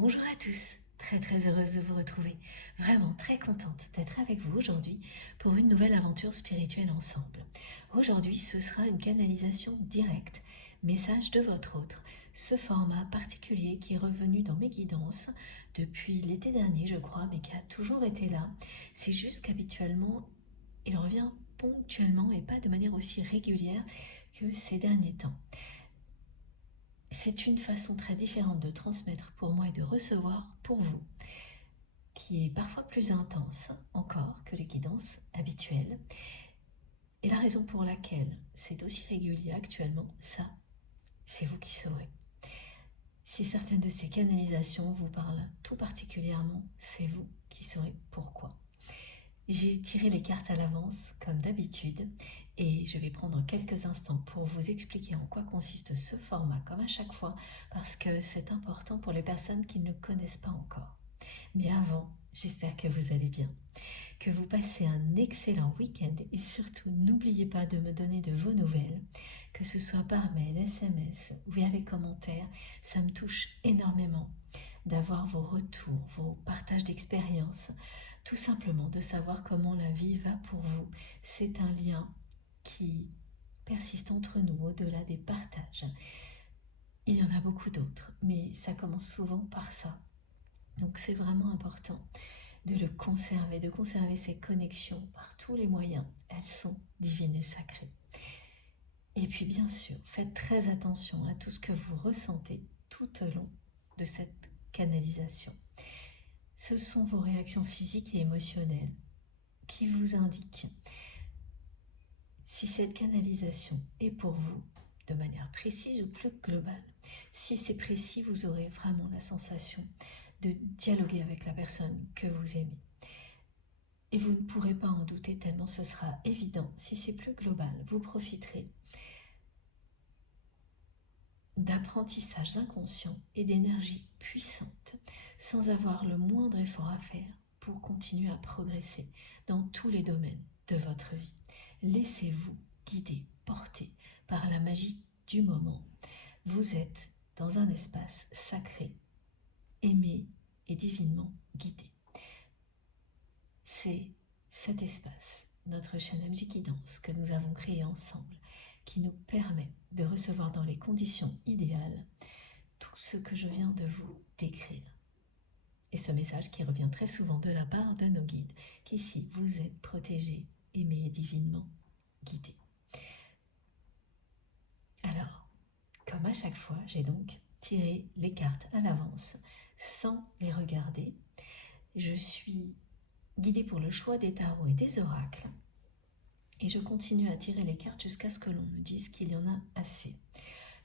Bonjour à tous, très heureuse de vous retrouver, vraiment très contente d'être avec vous aujourd'hui pour une nouvelle aventure spirituelle ensemble. Aujourd'hui ce sera une canalisation directe, message de votre autre, ce format particulier qui est revenu dans mes guidances depuis l'été dernier je crois, mais qui a toujours été là. C'est juste qu'habituellement il revient ponctuellement et pas de manière aussi régulière que ces derniers temps. C'est une façon très différente de transmettre pour moi et de recevoir pour vous, qui est parfois plus intense encore que les guidances habituelles. Et la raison pour laquelle c'est aussi régulier actuellement, ça, c'est vous qui saurez. Si certaines de ces canalisations vous parlent tout particulièrement, c'est vous qui saurez pourquoi. J'ai tiré les cartes à l'avance, comme d'habitude, et je vais prendre quelques instants pour vous expliquer en quoi consiste ce format, comme à chaque fois, parce que c'est important pour les personnes qui ne le connaissent pas encore. Mais avant, j'espère que vous allez bien, que vous passez un excellent week-end, et surtout n'oubliez pas de me donner de vos nouvelles, que ce soit par mail, SMS ou via les commentaires, ça me touche énormément d'avoir vos retours, vos partages d'expériences, tout simplement de savoir comment la vie va pour vous. C'est un lien qui persiste entre nous au-delà des partages. Il y en a beaucoup d'autres, mais ça commence souvent par ça. Donc c'est vraiment important de le conserver, de conserver ces connexions par tous les moyens. Elles sont divines et sacrées. Et puis bien sûr, faites très attention à tout ce que vous ressentez tout au long de cette canalisation. Ce sont vos réactions physiques et émotionnelles qui vous indiquent si cette canalisation est pour vous de manière précise ou plus globale. Si c'est précis, vous aurez vraiment la sensation de dialoguer avec la personne que vous aimez. Et vous ne pourrez pas en douter tellement ce sera évident. Si c'est plus global, vous profiterez d'apprentissages inconscients et d'énergie puissante sans avoir le moindre effort à faire pour continuer à progresser dans tous les domaines de votre vie. Laissez-vous guider, porter par la magie du moment. Vous êtes dans un espace sacré, aimé et divinement guidé. C'est cet espace, notre chaîne MJ Guidance que nous avons créé ensemble, qui nous permet de recevoir dans les conditions idéales tout ce que je viens de vous décrire. Et ce message qui revient très souvent de la part de nos guides, qu'ici vous êtes protégés, aimés et divinement guidés. Alors, comme à chaque fois, j'ai donc tiré les cartes à l'avance sans les regarder. Je suis guidée pour le choix des tarots et des oracles. Et je continue à tirer les cartes jusqu'à ce que l'on me dise qu'il y en a assez.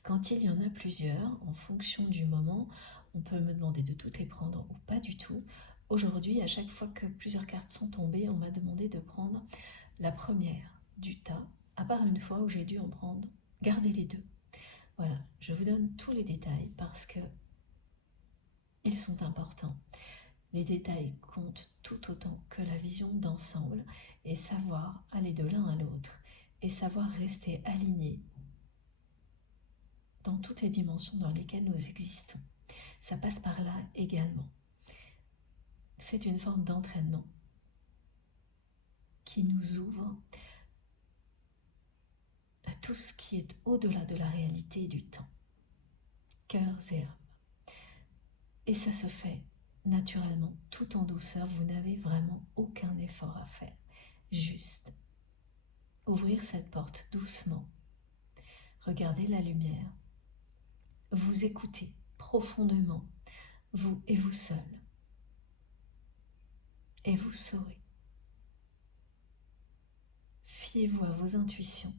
Quand il y en a plusieurs, en fonction du moment, on peut me demander de toutes les prendre ou pas du tout. Aujourd'hui, à chaque fois que plusieurs cartes sont tombées, on m'a demandé de prendre la première du tas, à part une fois où j'ai dû en prendre, garder les deux. Voilà, je vous donne tous les détails parce que ils sont importants. Les détails comptent tout autant que la vision d'ensemble et savoir aller de l'un à l'autre et savoir rester aligné dans toutes les dimensions dans lesquelles nous existons. Ça passe par là également. C'est une forme d'entraînement qui nous ouvre à tout ce qui est au-delà de la réalité et du temps. Cœurs et âmes. Et ça se fait naturellement, tout en douceur. Vous n'avez vraiment aucun effort à faire. Juste ouvrir cette porte doucement. Regardez la lumière. Vous écoutez profondément, vous et vous seul. Et vous saurez. Fiez-vous à vos intuitions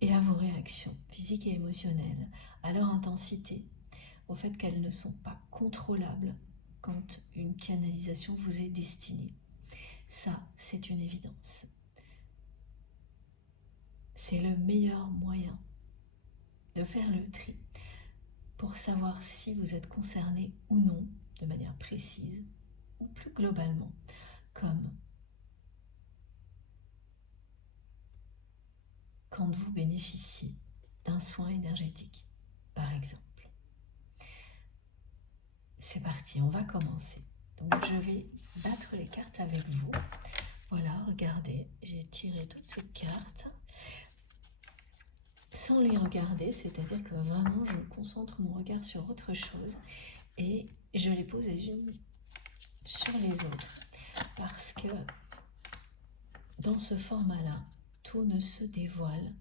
et à vos réactions physiques et émotionnelles, à leur intensité, au fait qu'elles ne sont pas contrôlables quand une canalisation vous est destinée. Ça, c'est une évidence. C'est le meilleur moyen de faire le tri pour savoir si vous êtes concerné ou non, de manière précise, ou plus globalement, comme quand vous bénéficiez d'un soin énergétique, par exemple. c'est parti, on va commencer. Donc je vais battre les cartes avec vous. Voilà, regardez, j'ai tiré toutes ces cartes sans les regarder, c'est-à-dire que vraiment je concentre mon regard sur autre chose et je les pose les unes sur les autres parce que dans ce format-là, tout ne se dévoile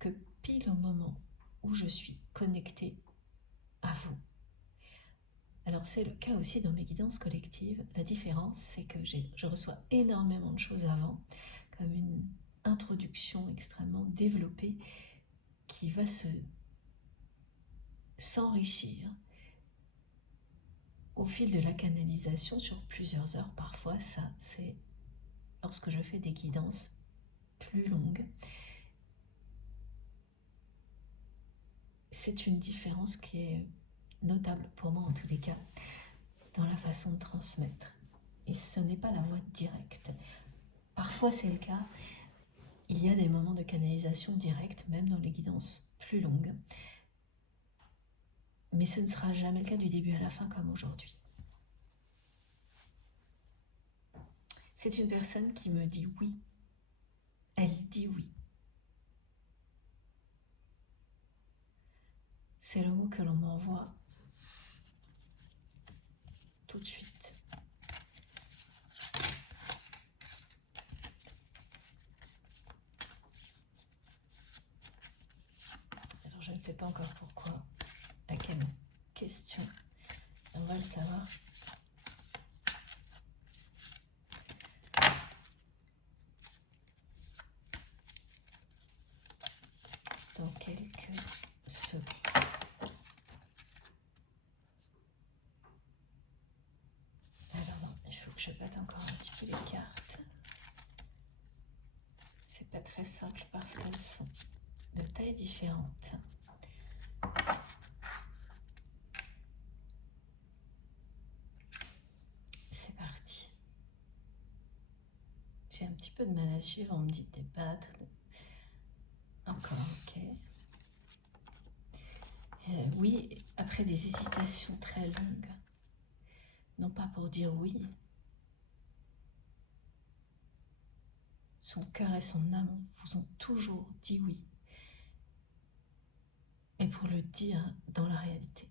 que pile au moment où je suis connectée à vous. Alors c'est le cas aussi dans mes guidances collectives. La différence, c'est que je reçois énormément de choses avant, comme une introduction extrêmement développée qui va s'enrichir au fil de la canalisation sur plusieurs heures. Parfois, ça, c'est lorsque je fais des guidances plus longues. C'est une différence qui est notable pour moi en tous les cas dans la façon de transmettre. Et ce n'est pas la voie directe. Parfois c'est le cas, il y a des moments de canalisation directe, même dans les guidances plus longues. Mais ce ne sera jamais le cas du début à la fin comme aujourd'hui. C'est une personne qui me dit oui. Elle dit oui. C'est le mot que l'on m'envoie tout de suite. Alors je ne sais pas encore pourquoi, à quelle question, on va le savoir. Dans quelques secondes. Alors non, il faut que je batte encore un petit peu les cartes. C'est pas très simple parce qu'elles sont de tailles différentes. C'est parti. J'ai un petit peu de mal à suivre, on me dit de débattre. Encore, ok. Oui, après des hésitations très longues, non pas pour dire oui, son cœur et son âme vous ont toujours dit oui, et pour le dire dans la réalité.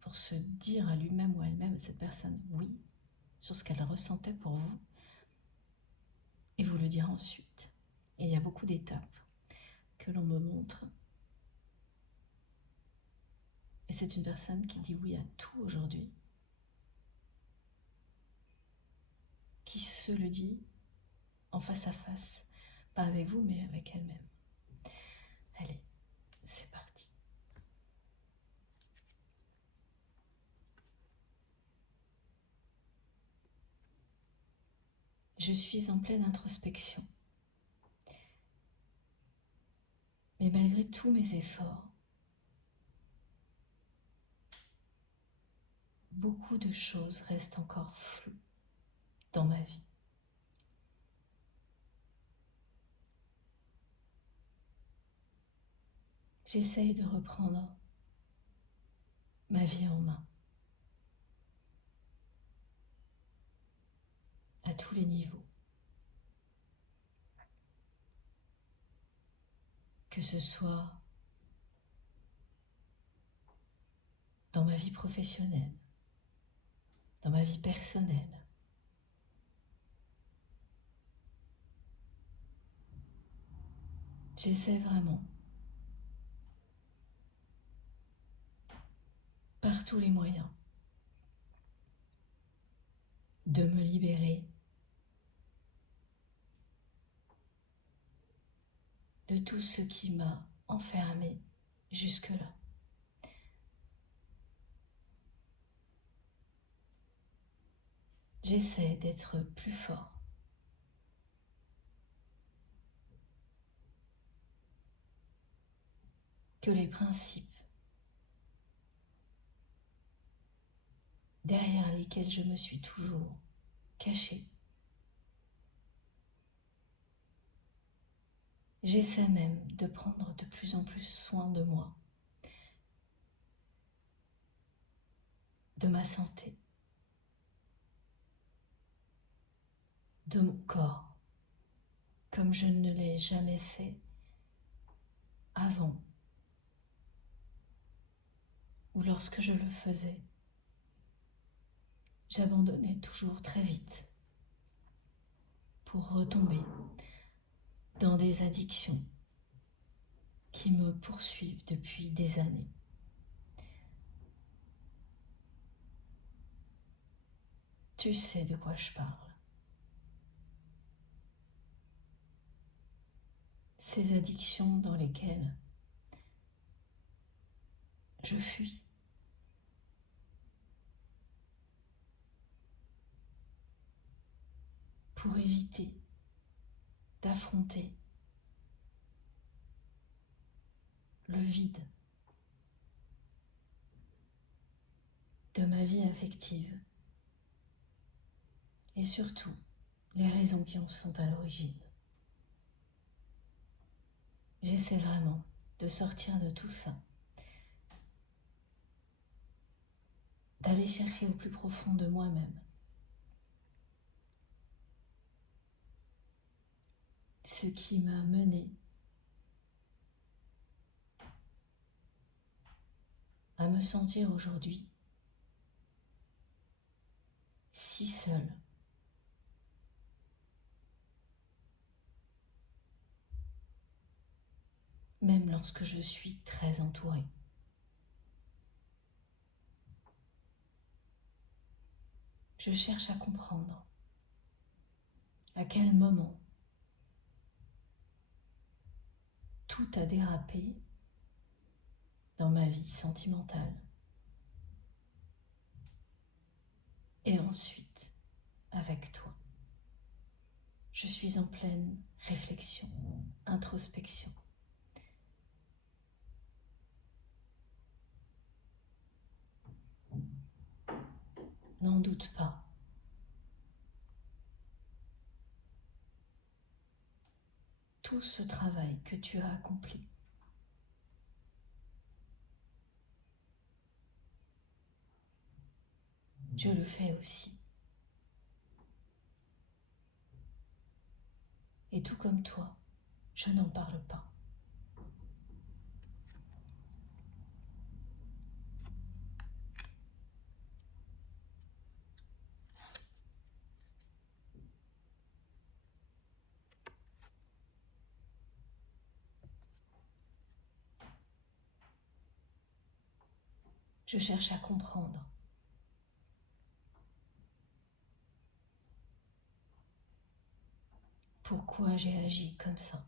Pour se dire à lui-même ou à elle-même, cette personne, oui, sur ce qu'elle ressentait pour vous, et vous le dire ensuite. Et il y a beaucoup d'étapes que l'on me montre. Et c'est une personne qui dit oui à tout aujourd'hui, qui se le dit en face à face, pas avec vous, mais avec elle-même. Allez, c'est parti. Je suis en pleine introspection. Mais malgré tous mes efforts, beaucoup de choses restent encore floues dans ma vie. J'essaye de reprendre ma vie en main, à tous les niveaux. Que ce soit dans ma vie professionnelle, dans ma vie personnelle. J'essaie vraiment, par tous les moyens, de me libérer de tout ce qui m'a enfermé jusque-là. J'essaie d'être plus fort. Que les principes derrière lesquels je me suis toujours cachée. J'essaie même de prendre de plus en plus soin de moi, de ma santé, de mon corps, comme je ne l'ai jamais fait avant, ou lorsque je le faisais, j'abandonnais toujours très vite pour retomber dans des addictions qui me poursuivent depuis des années. Tu sais de quoi je parle. Ces addictions dans lesquelles je fuis pour éviter d'affronter le vide de ma vie affective et surtout les raisons qui en sont à l'origine. J'essaie vraiment de sortir de tout ça, d'aller chercher au plus profond de moi-même ce qui m'a mené à me sentir aujourd'hui si seule, même lorsque je suis très entourée. Je cherche à comprendre à quel moment tout a dérapé dans ma vie sentimentale. Et ensuite, avec toi, je suis en pleine réflexion, introspection. N'en doute pas. Tout ce travail que tu as accompli, je le fais aussi. Et tout comme toi, je n'en parle pas. Je cherche à comprendre pourquoi j'ai agi comme ça.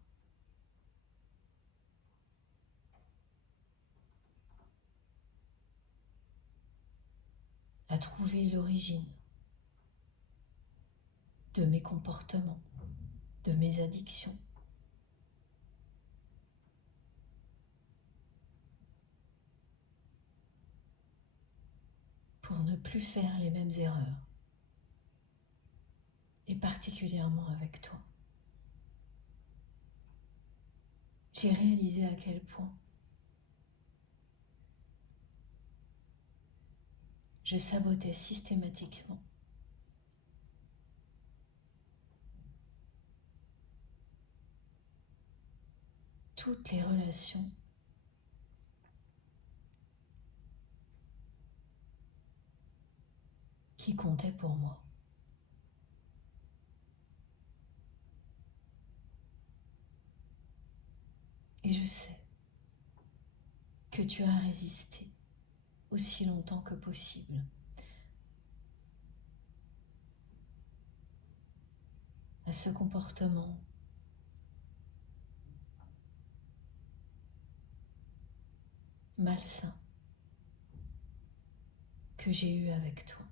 À trouver l'origine de mes comportements, de mes addictions. Pour ne plus faire les mêmes erreurs. Et particulièrement avec toi. J'ai réalisé à quel point je sabotais systématiquement toutes les relations qui comptaient pour moi. Et je sais que tu as résisté aussi longtemps que possible à ce comportement malsain que j'ai eu avec toi.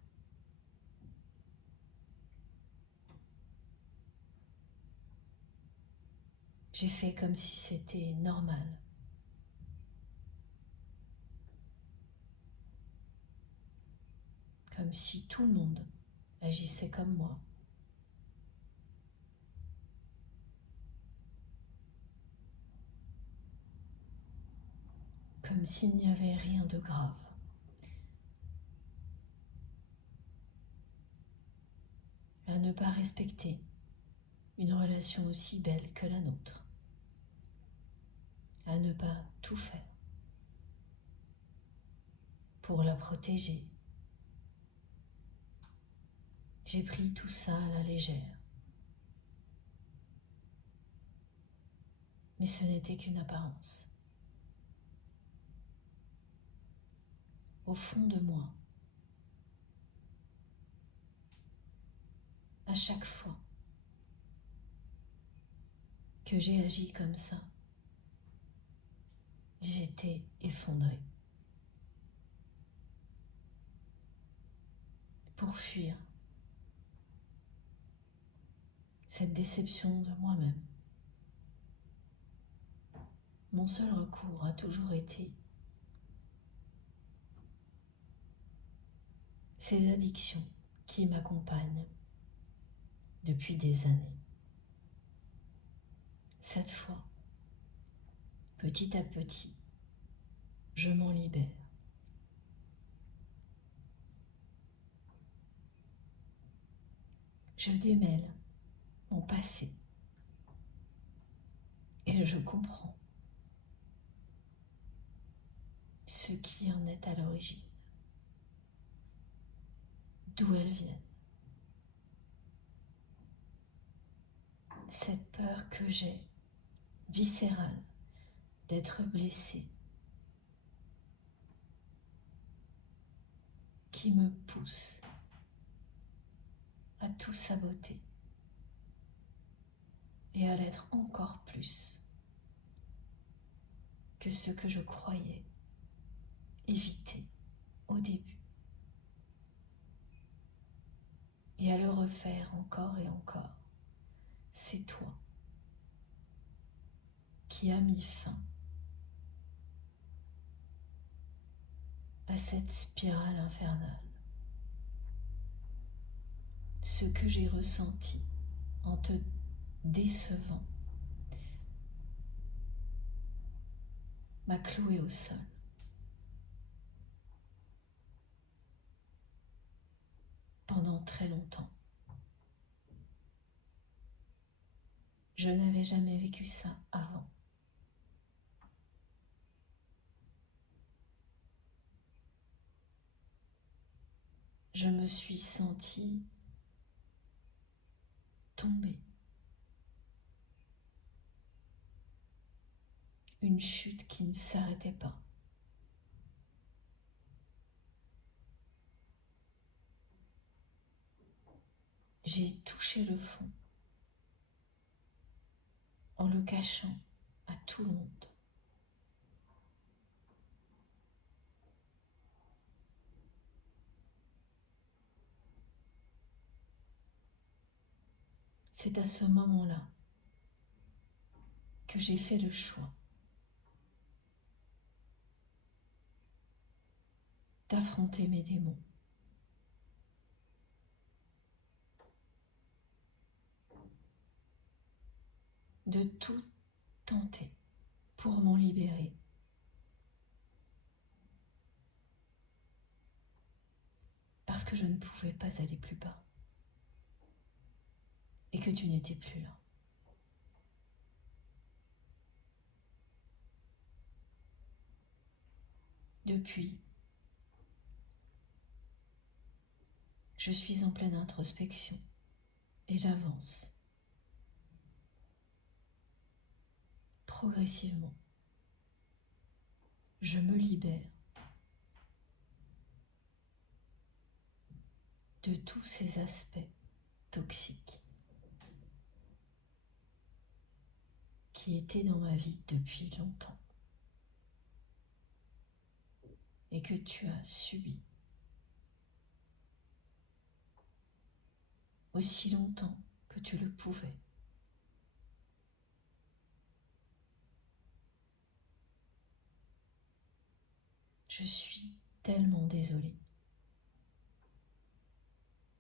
J'ai fait comme si c'était normal. Comme si tout le monde agissait comme moi. comme s'il n'y avait rien de grave. À ne pas respecter une relation aussi belle que la nôtre. À ne pas tout faire pour la protéger. J'ai pris tout ça à la légère. Mais ce n'était qu'une apparence. Au fond de moi, à chaque fois que j'ai agi comme ça, j'étais effondrée. Pour fuir cette déception de moi-même, mon seul recours a toujours été ces addictions qui m'accompagnent depuis des années. Cette fois, petit à petit, je m'en libère. Je démêle mon passé et je comprends ce qui en est à l'origine, d'où elles viennent. Cette peur que j'ai, viscérale, d'être blessée, qui me pousse à tout saboter et à l'être encore plus que ce que je croyais éviter au début, et à le refaire encore et encore. C'est toi qui as mis fin à cette spirale infernale. Ce que j'ai ressenti en te décevant m'a cloué au sol. Pendant très longtemps. Je n'avais jamais vécu ça avant. Je me suis sentie tomber. Une chute qui ne s'arrêtait pas. J'ai touché le fond en le cachant à tout le monde. C'est à ce moment-là que j'ai fait le choix d'affronter mes démons. De tout tenter pour m'en libérer. Parce que je ne pouvais pas aller plus bas. Et que tu n'étais plus là. Depuis, je suis en pleine introspection et j'avance progressivement. Je me libère de tous ces aspects toxiques qui étaient dans ma vie depuis longtemps et que tu as subi aussi longtemps que tu le pouvais. Je suis tellement désolée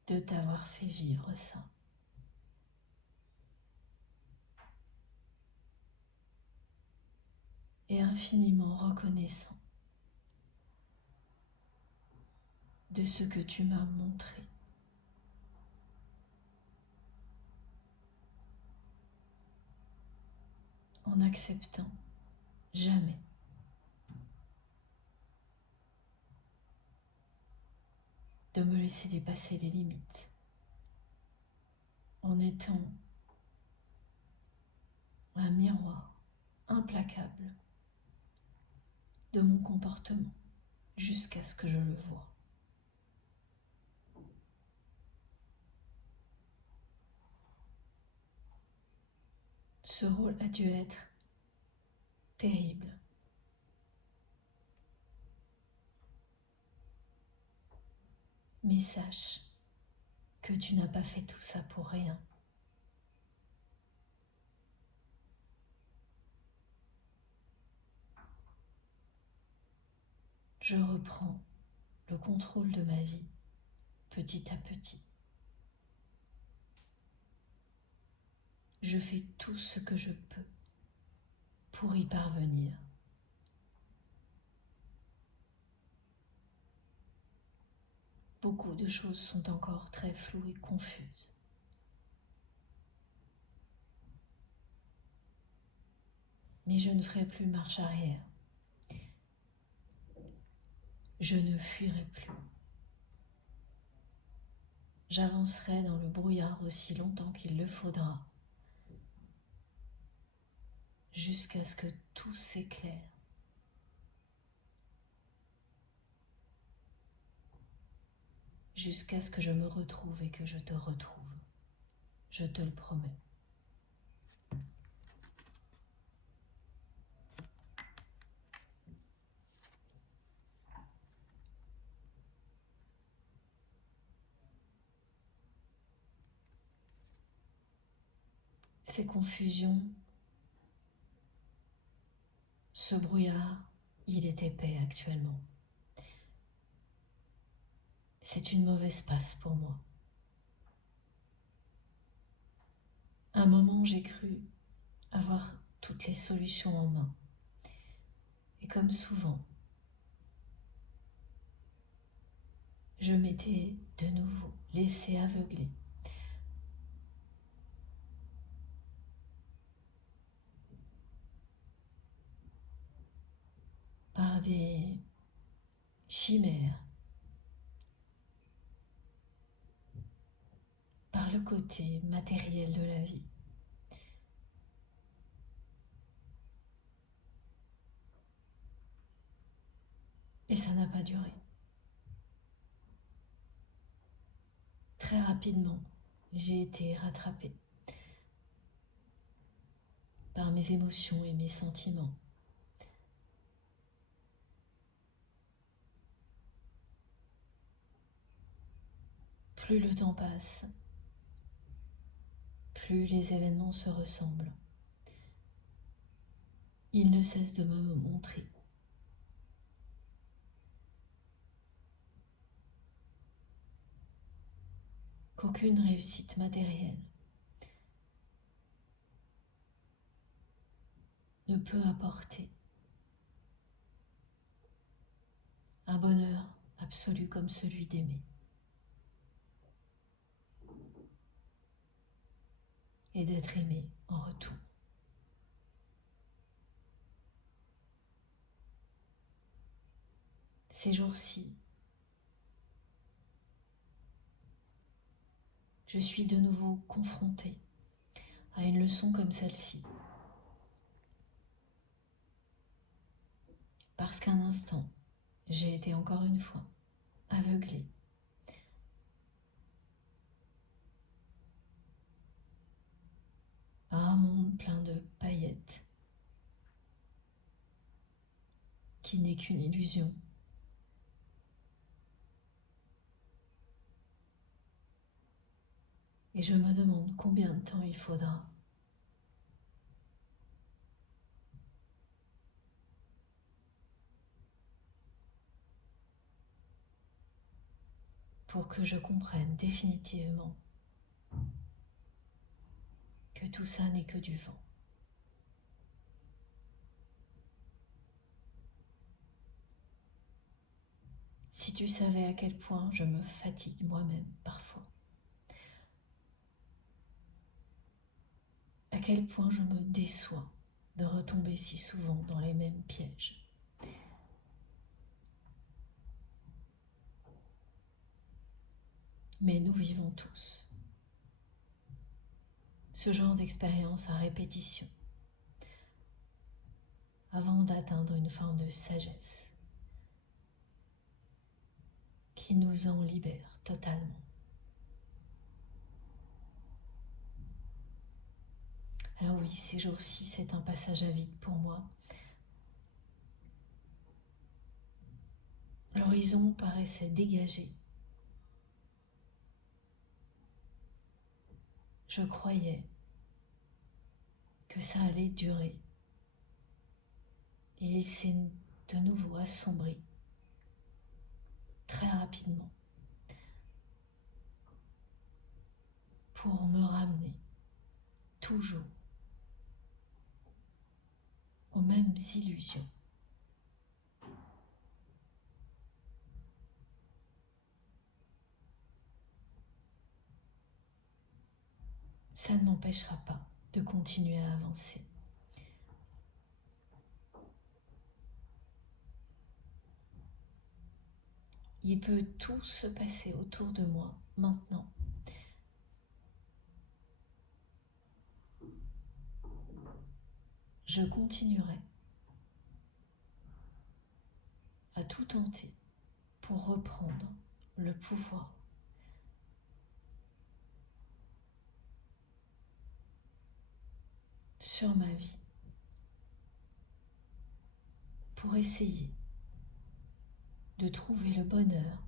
de t'avoir fait vivre ça. Et infiniment reconnaissant de ce que tu m'as montré. En acceptant jamais de me laisser dépasser les limites, en étant un miroir implacable de mon comportement jusqu'à ce que je le voie. Ce rôle a dû être terrible. Mais sache que tu n'as pas fait tout ça pour rien. Je reprends le contrôle de ma vie petit à petit. Je fais tout ce que je peux pour y parvenir. Beaucoup de choses sont encore très floues et confuses. Mais je ne ferai plus marche arrière. Je ne fuirai plus. J'avancerai dans le brouillard aussi longtemps qu'il le faudra, jusqu'à ce que tout s'éclaire. Jusqu'à ce que je me retrouve et que je te retrouve. Je te le promets. Ces confusions, ce brouillard, il est épais actuellement. C'est une mauvaise passe pour moi. À un moment, j'ai cru avoir toutes les solutions en main. Et comme souvent, je m'étais de nouveau laissé aveugler par des chimères, par le côté matériel de la vie. Et ça n'a pas duré. Très rapidement, j'ai été rattrapée par mes émotions et mes sentiments. Plus le temps passe, plus les événements se ressemblent. Ils ne cessent de me montrer qu'aucune réussite matérielle ne peut apporter un bonheur absolu comme celui d'aimer et d'être aimé en retour. Ces jours-ci, je suis de nouveau confrontée à une leçon comme celle-ci. Parce qu'un instant, j'ai été encore une fois aveuglée par un monde plein de paillettes qui n'est qu'une illusion. Et je me demande combien de temps il faudra pour que je comprenne définitivement que tout ça n'est que du vent. Si tu savais à quel point je me fatigue moi-même parfois, à quel point je me déçois de retomber si souvent dans les mêmes pièges. Mais nous vivons tous ce genre d'expérience à répétition avant d'atteindre une forme de sagesse qui nous en libère totalement. Alors oui, ces jours-ci, c'est un passage à vide pour moi. L'horizon paraissait dégagé. Je croyais que ça allait durer. Et il s'est de nouveau assombri très rapidement pour me ramener toujours aux mêmes illusions. Ça ne m'empêchera pas de continuer à avancer. Il peut tout se passer autour de moi maintenant. Je continuerai à tout tenter pour reprendre le pouvoir sur ma vie, pour essayer de trouver le bonheur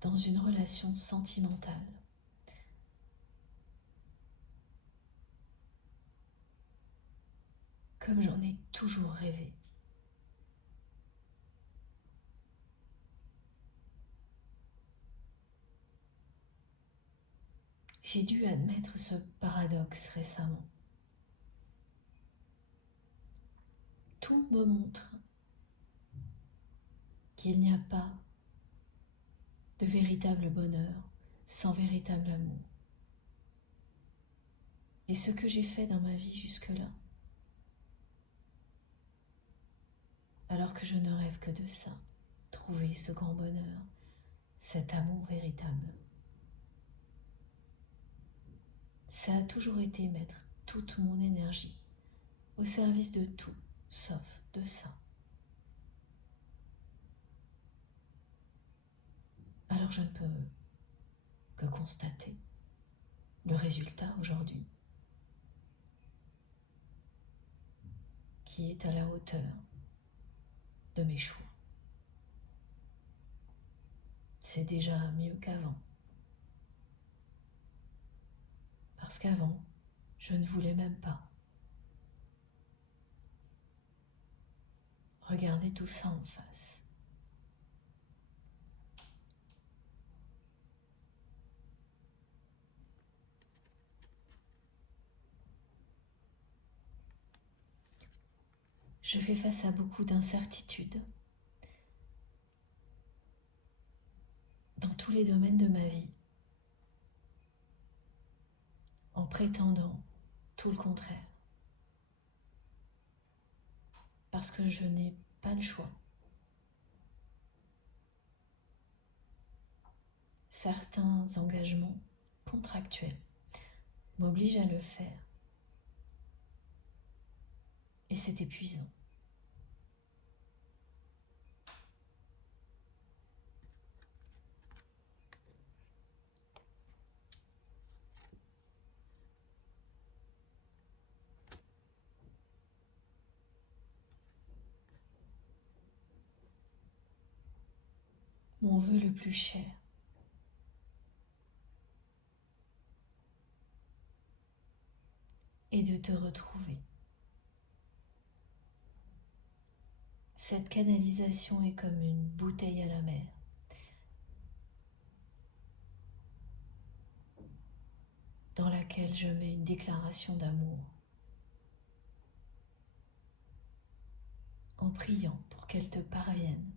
dans une relation sentimentale. Comme j'en ai toujours rêvé. J'ai dû admettre ce paradoxe récemment. Tout me montre qu'il n'y a pas de véritable bonheur sans véritable amour. Et ce que j'ai fait dans ma vie jusque-là, alors que je ne rêve que de ça, trouver ce grand bonheur, cet amour véritable, ça a toujours été mettre toute mon énergie au service de tout, sauf de ça. Alors je ne peux que constater le résultat aujourd'hui, qui est à la hauteur de mes choix. C'est déjà mieux qu'avant. Parce qu'avant, je ne voulais même pas regarder tout ça en face. Je fais face à beaucoup d'incertitudes dans tous les domaines de ma vie, en prétendant tout le contraire. Parce que je n'ai pas le choix. Certains engagements contractuels m'obligent à le faire. Et c'est épuisant. Mon vœu le plus cher est de te retrouver. Cette canalisation est comme une bouteille à la mer. dans laquelle je mets une déclaration d'amour en priant pour qu'elle te parvienne.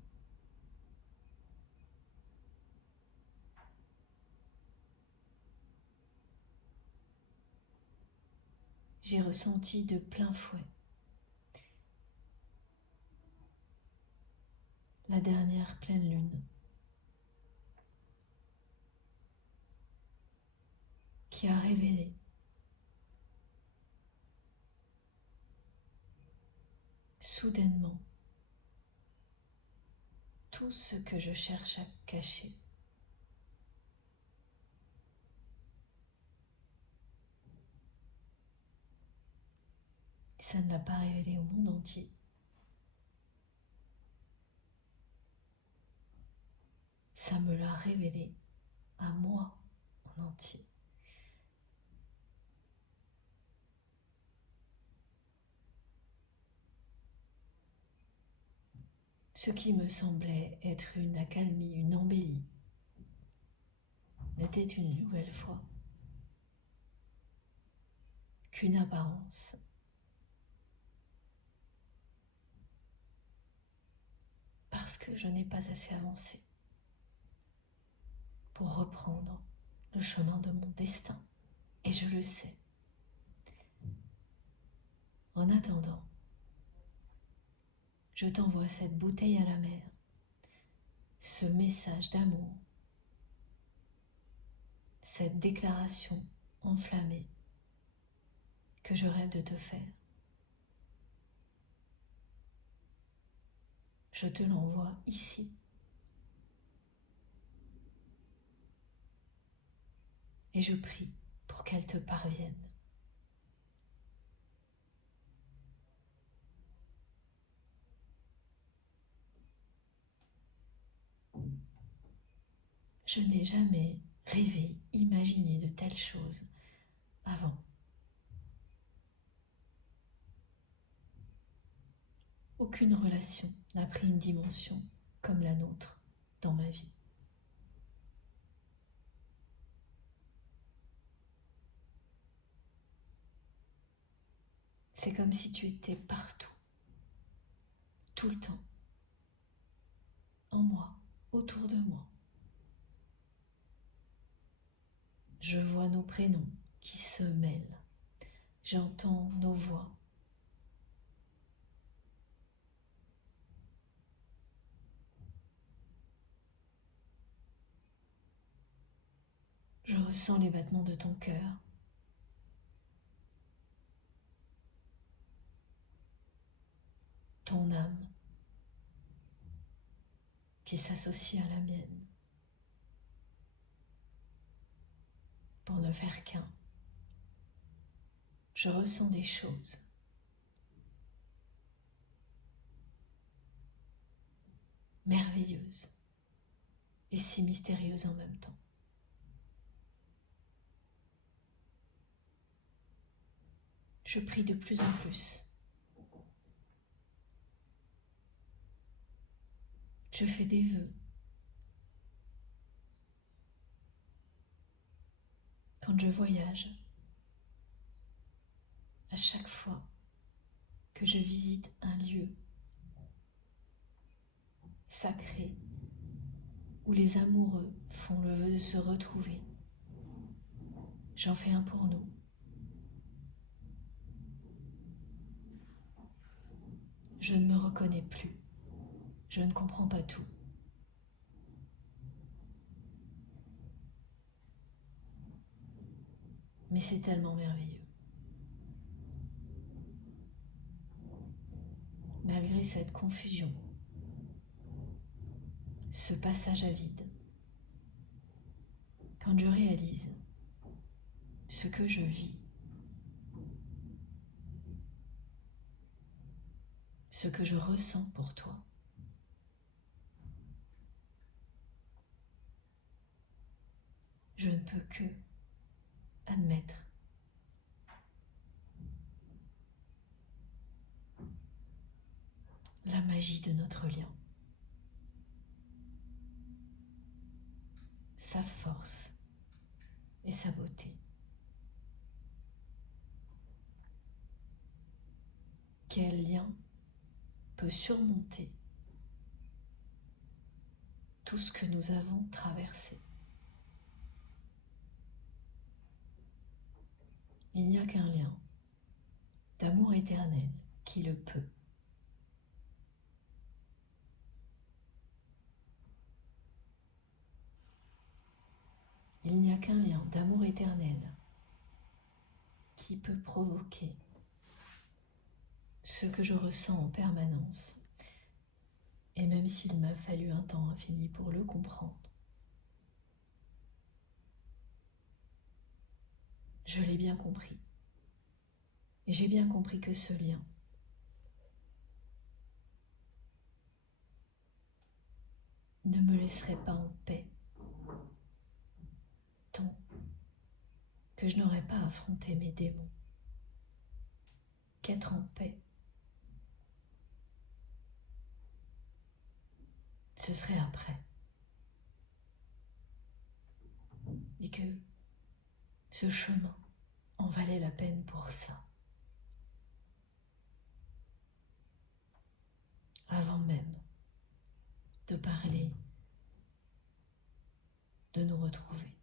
J'ai ressenti de plein fouet la dernière pleine lune qui a révélé soudainement tout ce que je cherche à cacher. Ça ne l'a pas révélé au monde entier. Ça me l'a révélé à moi en entier. Ce qui me semblait être une accalmie, une embellie, n'était une nouvelle fois qu'une apparence. Parce que je n'ai pas assez avancé pour reprendre le chemin de mon destin. Et je le sais. En attendant, je t'envoie cette bouteille à la mer, ce message d'amour, cette déclaration enflammée que je rêve de te faire. Je te l'envoie ici. Et je prie pour qu'elle te parvienne. Je n'ai jamais rêvé, imaginé de telles choses avant. Aucune relation n'a pris une dimension comme la nôtre dans ma vie. C'est comme si tu étais partout, tout le temps, en moi, autour de moi. Je vois nos prénoms qui se mêlent. J'entends nos voix. Je ressens les battements de ton cœur. Ton âme qui s'associe à la mienne pour ne faire qu'un. Je ressens des choses merveilleuses et si mystérieuses en même temps. Je prie de plus en plus. Je fais des vœux. Quand je voyage, à chaque fois que je visite un lieu sacré où les amoureux font le vœu de se retrouver, j'en fais un pour nous. Je ne me reconnais plus. Je ne comprends pas tout. Mais c'est tellement merveilleux. Malgré cette confusion, ce passage à vide, quand je réalise ce que je vis, ce que je ressens pour toi, je ne peux que admettre la magie de notre lien, sa force et sa beauté. quel lien peut surmonter tout ce que nous avons traversé. Il n'y a qu'un lien d'amour éternel qui le peut. Il n'y a qu'un lien d'amour éternel qui peut provoquer ce que je ressens en permanence. Et même s'il m'a fallu un temps infini pour le comprendre, je l'ai bien compris. Et j'ai bien compris que ce lien ne me laisserait pas en paix tant que je n'aurais pas affronté mes démons. Qu'être en paix, ce serait après. Et que ce chemin en valait la peine pour ça. Avant même de parler, de nous retrouver.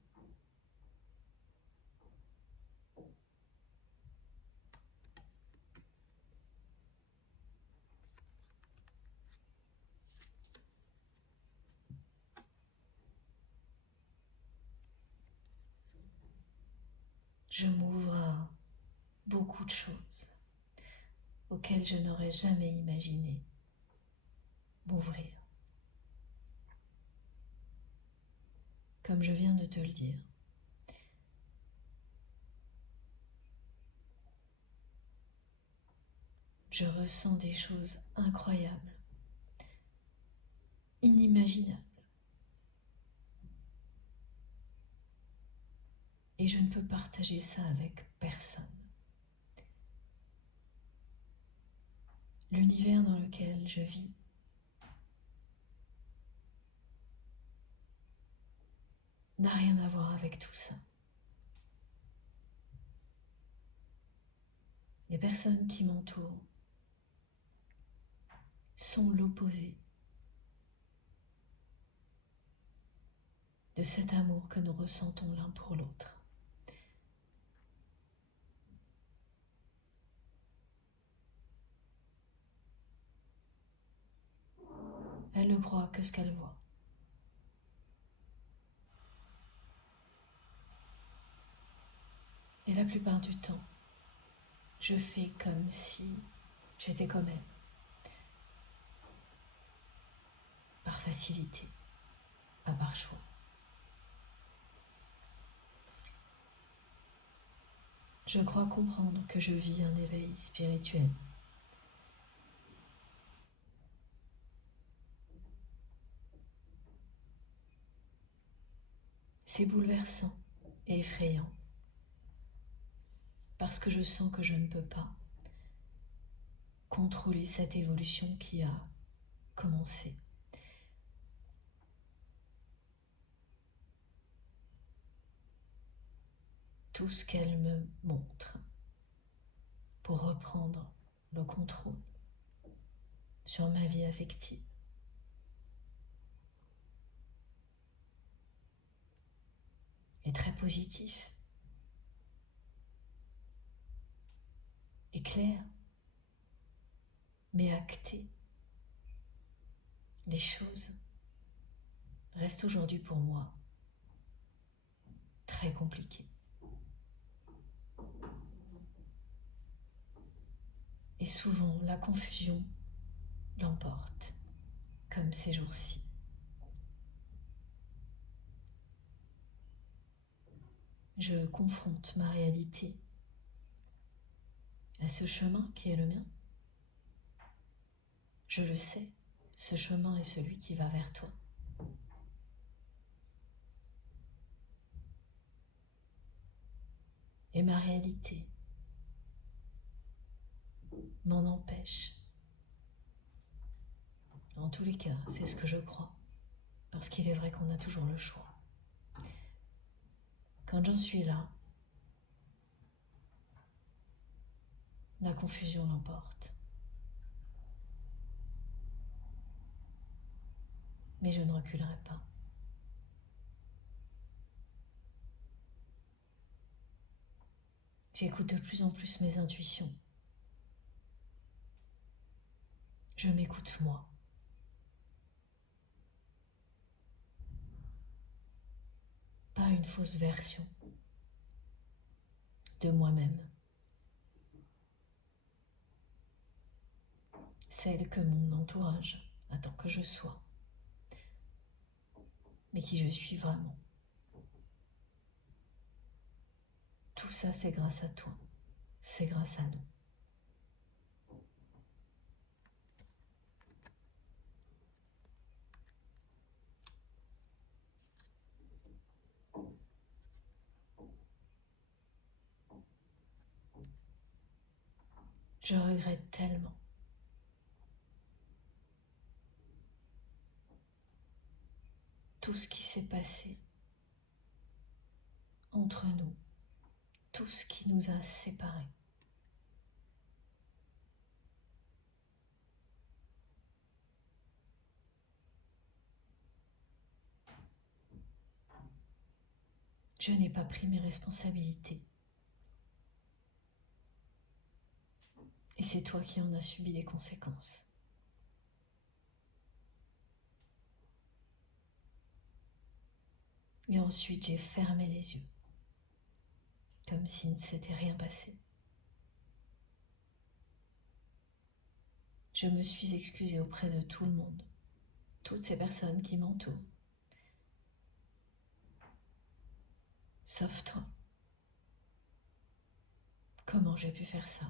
Je m'ouvre à beaucoup de choses auxquelles je n'aurais jamais imaginé m'ouvrir. Comme je viens de te le dire, je ressens des choses incroyables, inimaginables. Et je ne peux partager ça avec personne. L'univers dans lequel je vis n'a rien à voir avec tout ça. Les personnes qui m'entourent sont l'opposé de cet amour que nous ressentons l'un pour l'autre. Elles ne croient que ce qu'elles voient. Et la plupart du temps, je fais comme si j'étais comme elles. Par facilité, pas par choix. Je crois comprendre que je vis un éveil spirituel. C'est bouleversant et effrayant parce que je sens que je ne peux pas contrôler cette évolution qui a commencé. Tout ce qu'elle me montre pour reprendre le contrôle sur ma vie affective. Est très positif et clair, mais acté. Les choses restent aujourd'hui pour moi très compliquées. Et souvent, la confusion l'emporte, comme ces jours-ci. Je confronte ma réalité à ce chemin qui est le mien. Je le sais, ce chemin est celui qui va vers toi. Et ma réalité m'en empêche. En tous les cas, c'est ce que je crois, parce qu'il est vrai qu'on a toujours le choix. Quand j'en suis là, la confusion l'emporte. Mais je ne reculerai pas. J'écoute de plus en plus mes intuitions. Je m'écoute moi. Pas une fausse version de moi-même. Celle que mon entourage attend que je sois, mais qui je suis vraiment. Tout ça, c'est grâce à toi, c'est grâce à nous. Je regrette tellement. Tout ce qui s'est passé entre nous, tout ce qui nous a séparés. Je n'ai pas pris mes responsabilités. Et c'est toi qui en as subi les conséquences. Et ensuite, j'ai fermé les yeux, comme s'il ne s'était rien passé. Je me suis excusée auprès de tout le monde, toutes ces personnes qui m'entourent. Sauf toi. Comment j'ai pu faire ça?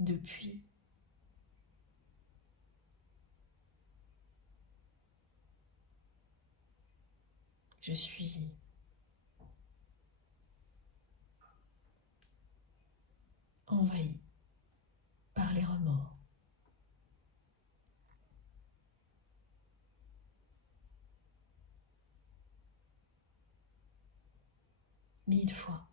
Depuis, je suis envahie par les remords. Mille fois,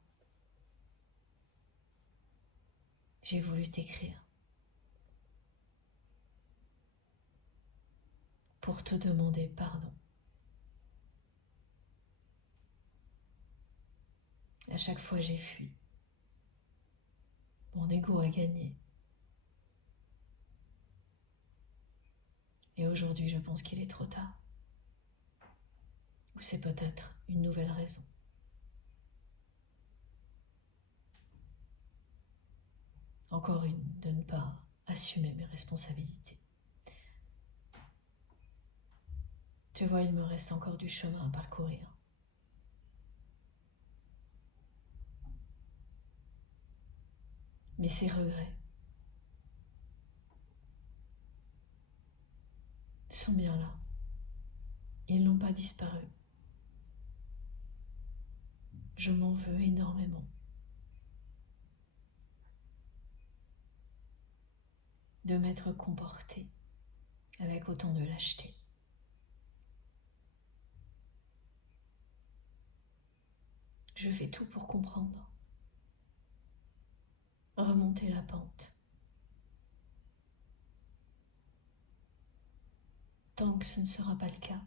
j'ai voulu t'écrire pour te demander pardon. À chaque fois, j'ai fui. Mon ego a gagné. Et aujourd'hui, je pense qu'il est trop tard. Ou c'est peut-être une nouvelle raison. Encore une de ne pas assumer mes responsabilités. Tu vois, il me reste encore du chemin à parcourir. Mais ces regrets sont bien là. Ils n'ont pas disparu. Je m'en veux énormément de m'être comportée avec autant de lâcheté. Je fais tout pour comprendre, remonter la pente. Tant que ce ne sera pas le cas,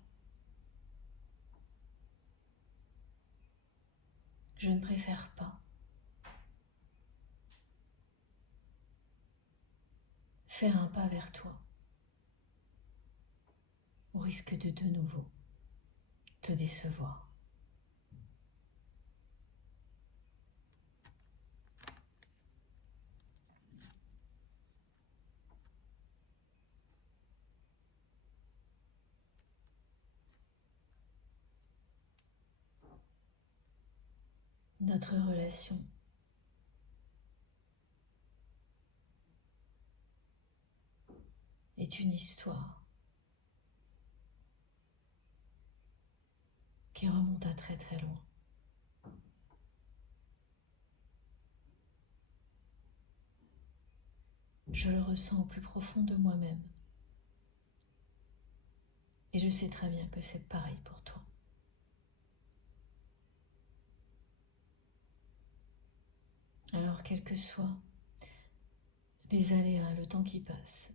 je ne préfère pas faire un pas vers toi au risque de nouveau te décevoir. Notre relation est une histoire qui remonte à très très loin. Je le ressens au plus profond de moi-même. Et je sais très bien que c'est pareil pour toi. Alors, quel que soit les aléas, le temps qui passe.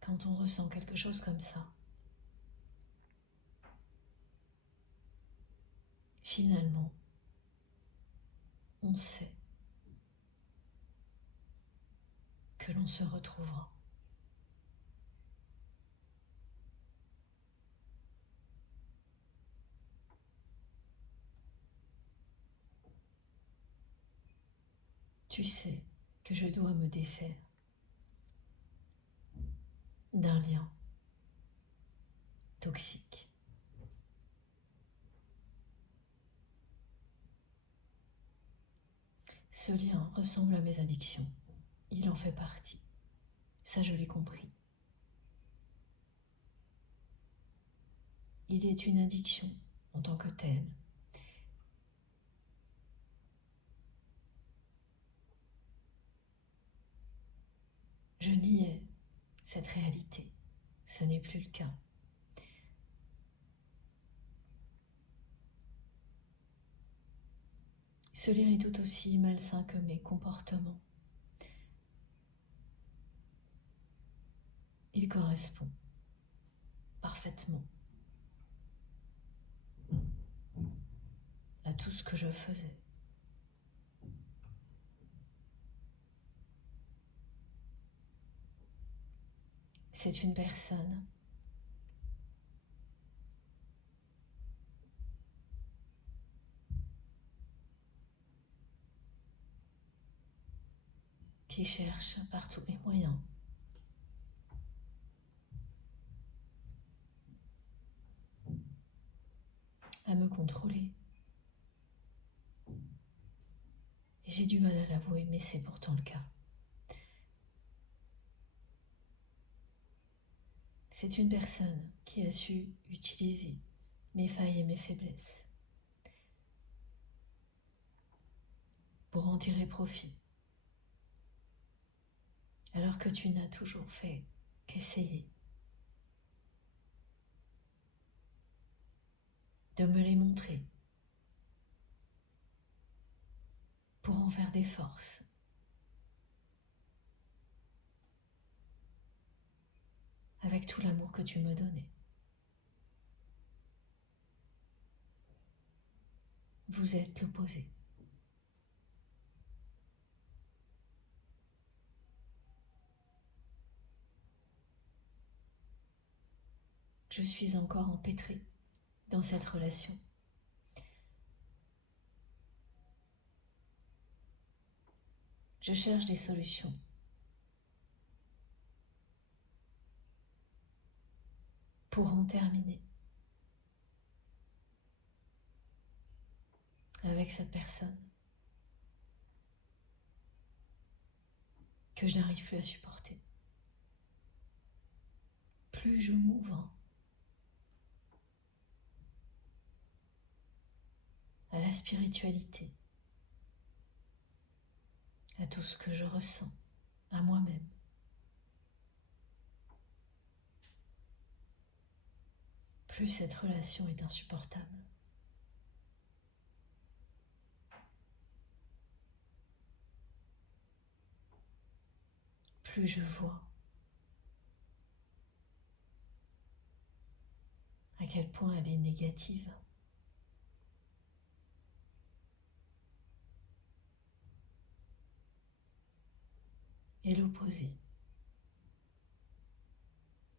Quand on ressent quelque chose comme ça, finalement, on sait que l'on se retrouvera. Tu sais que je dois me défaire d'un lien toxique. Ce lien ressemble à mes addictions. Il en fait partie. Ça, je l'ai compris. Il est une addiction en tant que telle. Je niais cette réalité. Ce n'est plus le cas. Ce lien est tout aussi malsain que mes comportements. Il correspond parfaitement à tout ce que je faisais. C'est une personne qui cherche par tous les moyens à me contrôler. Et j'ai du mal à l'avouer, mais c'est pourtant le cas. C'est une personne qui a su utiliser mes failles et mes faiblesses pour en tirer profit, alors que tu n'as toujours fait qu'essayer de me les montrer pour en faire des forces. Avec tout l'amour que tu me donnais. Vous êtes l'opposé. Je suis encore empêtrée dans cette relation. Je cherche des solutions. Pour en terminer avec cette personne que je n'arrive plus à supporter. Plus je m'ouvre à la spiritualité, à tout ce que je ressens, à moi-même, plus cette relation est insupportable. Plus je vois à quel point elle est négative. Et l'opposé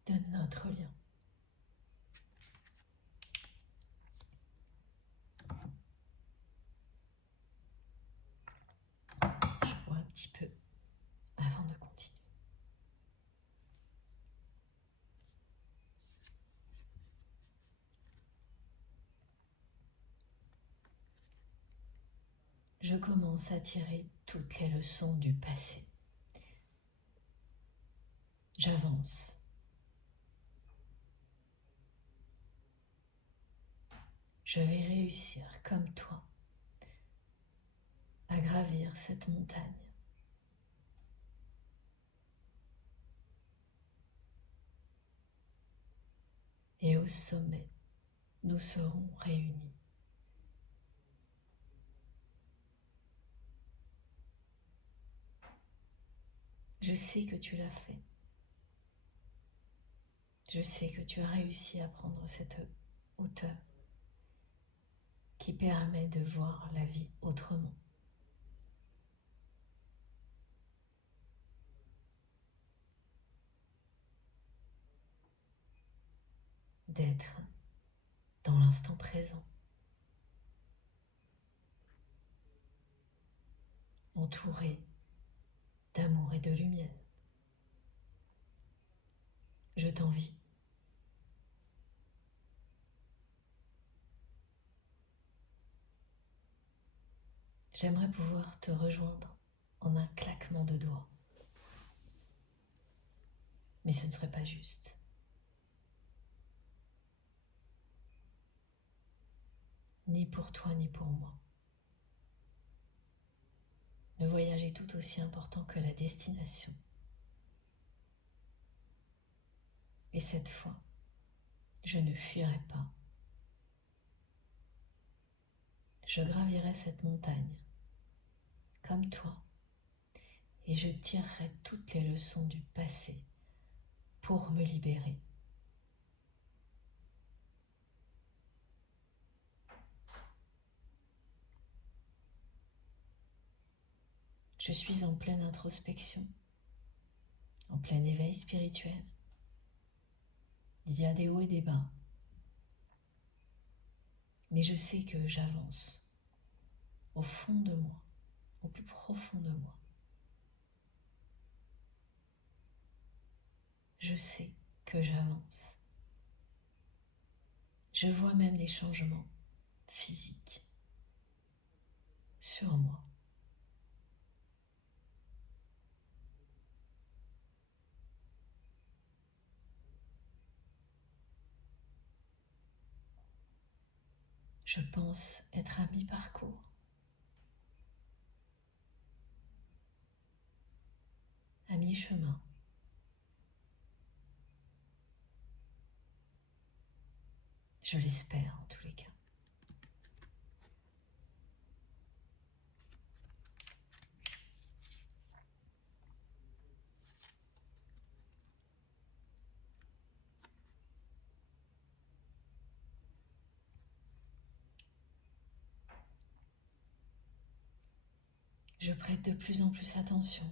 de notre lien. Je vois un petit peu avant de continuer. Je commence à tirer toutes les leçons du passé. J'avance. Je vais réussir comme toi à gravir cette montagne. Et au sommet, nous serons réunis. Je sais que tu l'as fait. Je sais que tu as réussi à prendre cette hauteur qui permet de voir la vie autrement. D'être dans l'instant présent, entouré d'amour et de lumière. Je t'envie. J'aimerais pouvoir te rejoindre en un claquement de doigts. Mais ce ne serait pas juste. Ni pour toi, ni pour moi. Le voyage est tout aussi important que la destination. Et cette fois, je ne fuirai pas. Je gravirai cette montagne, comme toi, et je tirerai toutes les leçons du passé pour me libérer. Je suis en pleine introspection, en plein éveil spirituel. Il y a des hauts et des bas, mais je sais que j'avance au fond de moi, au plus profond de moi. Je sais que j'avance. Je vois même des changements physiques sur moi. Je pense être à mi-parcours. À mi-chemin. Je l'espère en tous les cas. Je prête de plus en plus attention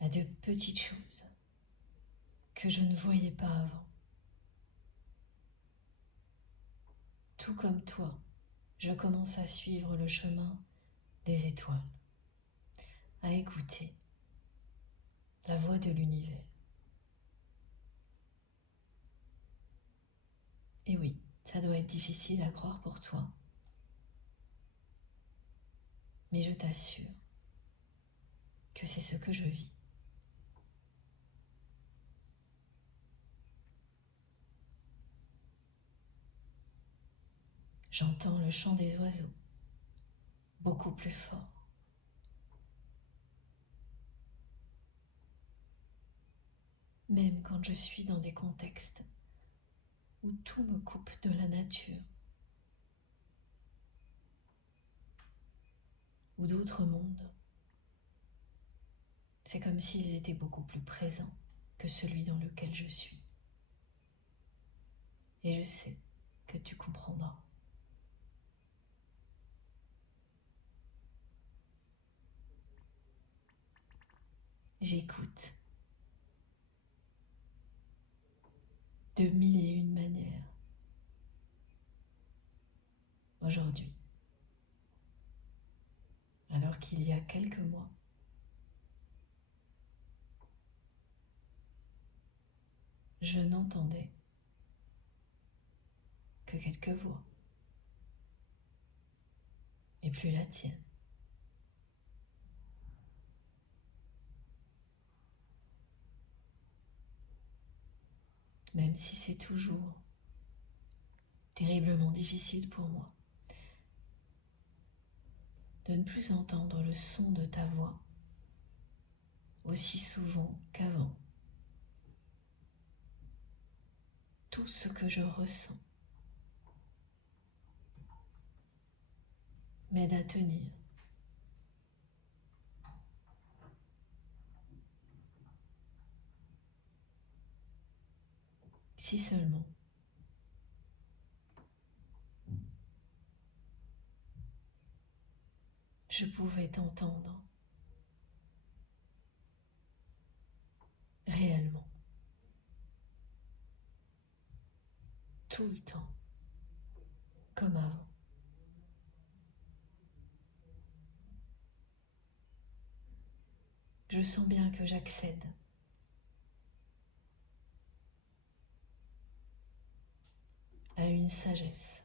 à de petites choses que je ne voyais pas avant. Tout comme toi, je commence à suivre le chemin des étoiles, à écouter la voix de l'univers. Et oui, ça doit être difficile à croire pour toi, mais je t'assure que c'est ce que je vis. J'entends le chant des oiseaux, beaucoup plus fort. Même quand je suis dans des contextes où tout me coupe de la nature, ou d'autres mondes, c'est comme s'ils étaient beaucoup plus présents que celui dans lequel je suis. Et je sais que tu comprendras. J'écoute de mille et une manières aujourd'hui, alors qu'il y a quelques mois, je n'entendais que quelques voix, et plus la tienne. Même si c'est toujours terriblement difficile pour moi de ne plus entendre le son de ta voix aussi souvent qu'avant. Tout ce que je ressens m'aide à tenir. Si seulement je pouvais t'entendre réellement, tout le temps, comme avant. Je sens bien que j'accède à une sagesse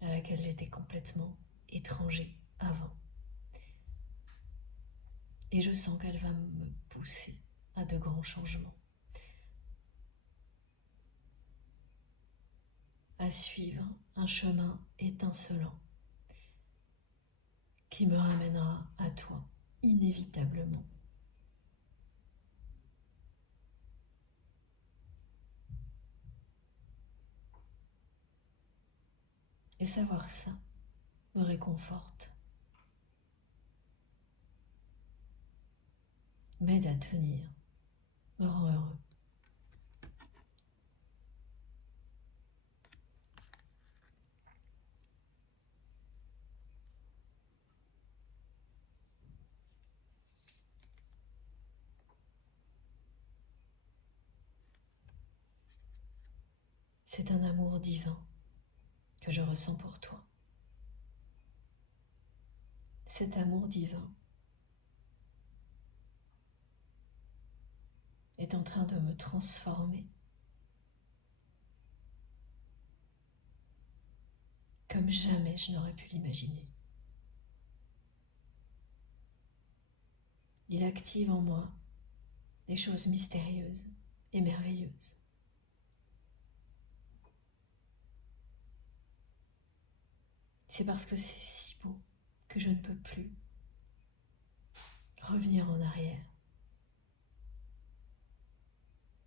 à laquelle j'étais complètement étranger avant. Et je sens qu'elle va me pousser à de grands changements, à suivre un chemin étincelant qui me ramènera à toi inévitablement. Et savoir ça me réconforte, m'aide à tenir, me rend heureux. C'est un amour divin que je ressens pour toi. Cet amour divin est en train de me transformer comme jamais je n'aurais pu l'imaginer. Il active en moi des choses mystérieuses et merveilleuses. C'est parce que c'est si beau que je ne peux plus revenir en arrière.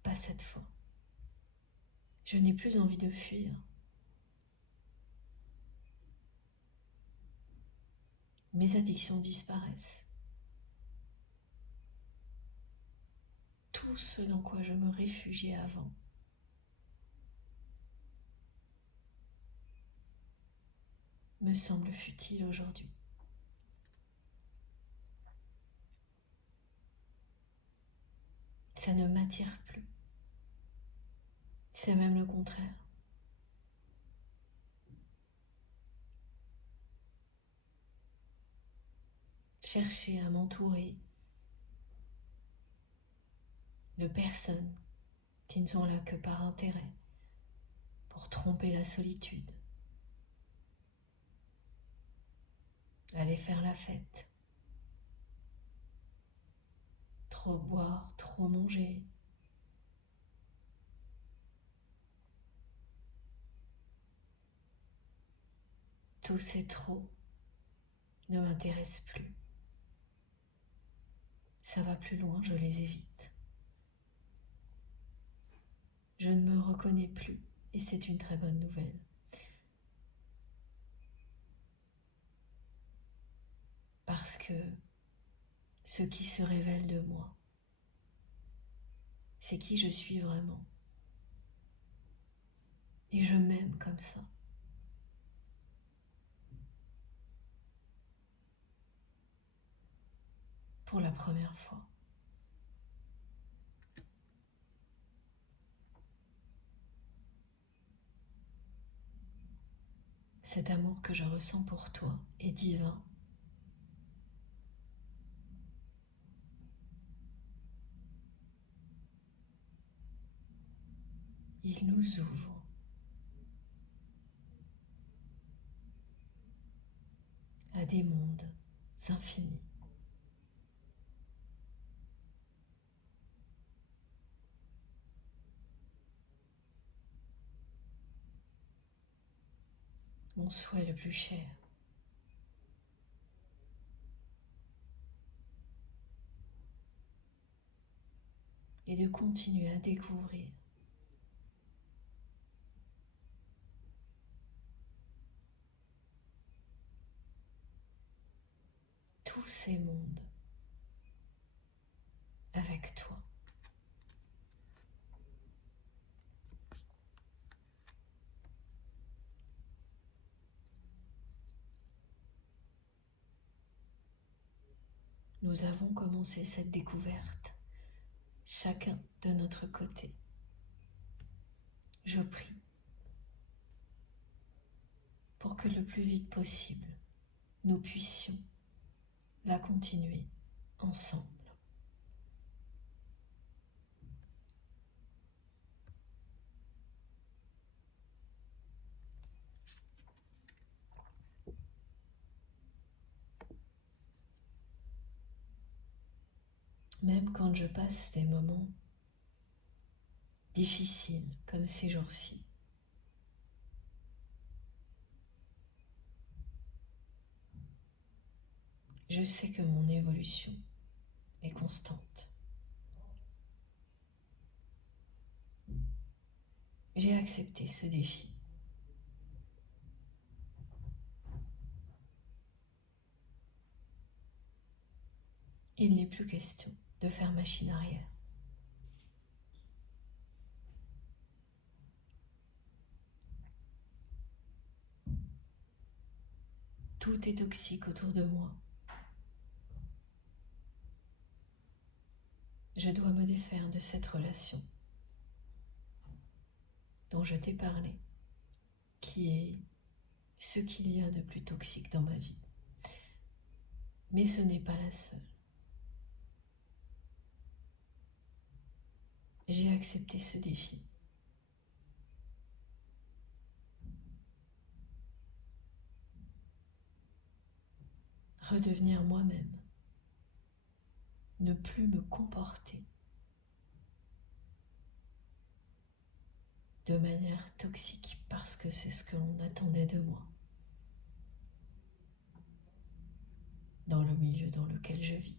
Pas cette fois. Je n'ai plus envie de fuir. Mes addictions disparaissent. Tout ce dans quoi je me réfugiais avant me semble futile aujourd'hui. Ça ne m'attire plus. C'est même le contraire. Chercher à m'entourer de personnes qui ne sont là que par intérêt, pour tromper la solitude, aller faire la fête, trop boire, trop manger. Tous ces trop ne m'intéressent plus. Ça va plus loin, je les évite. Je ne me reconnais plus et c'est une très bonne nouvelle. Parce que ce qui se révèle de moi, c'est qui je suis vraiment. Et je m'aime comme ça. Pour la première fois. Cet amour que je ressens pour toi est divin. Il nous ouvre à des mondes infinis. Mon souhait le plus cher. Et de continuer à découvrir tous ces mondes avec toi. nous avons commencé cette découverte, chacun de notre côté. Je prie pour que le plus vite possible, nous puissions la continuer ensemble. Même quand je passe des moments difficiles comme ces jours-ci, je sais que mon évolution est constante. J'ai accepté ce défi. Il n'est plus question de faire machine arrière. Tout est toxique autour de moi. Je dois me défaire de cette relation dont je t'ai parlé, qui est ce qu'il y a de plus toxique dans ma vie. Mais ce n'est pas la seule. J'ai accepté ce défi. Redevenir moi-même. Ne plus me comporter de manière toxique parce que c'est ce que l'on attendait de moi dans le milieu dans lequel je vis.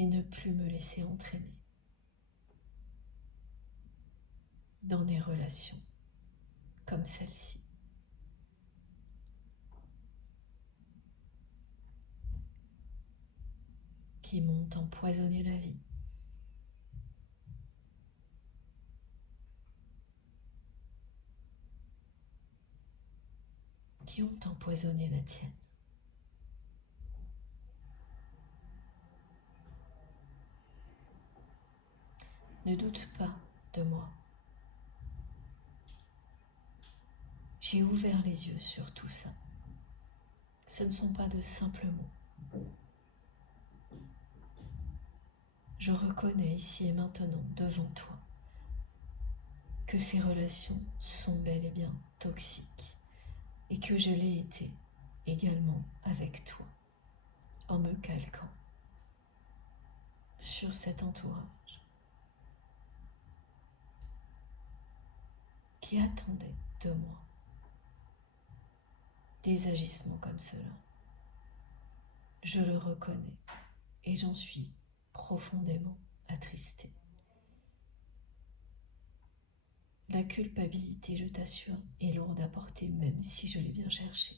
Et ne plus me laisser entraîner dans des relations comme celle-ci. Qui m'ont empoisonné la vie. Qui ont empoisonné la tienne. Ne doute pas de moi. J'ai ouvert les yeux sur tout ça. Ce ne sont pas de simples mots. Je reconnais ici et maintenant devant toi que ces relations sont bel et bien toxiques et que je l'ai été également avec toi en me calquant sur cet entourage qui attendait de moi des agissements comme cela. Je le reconnais et j'en suis profondément attristée. La culpabilité, je t'assure, est lourde à porter même si je l'ai bien cherchée.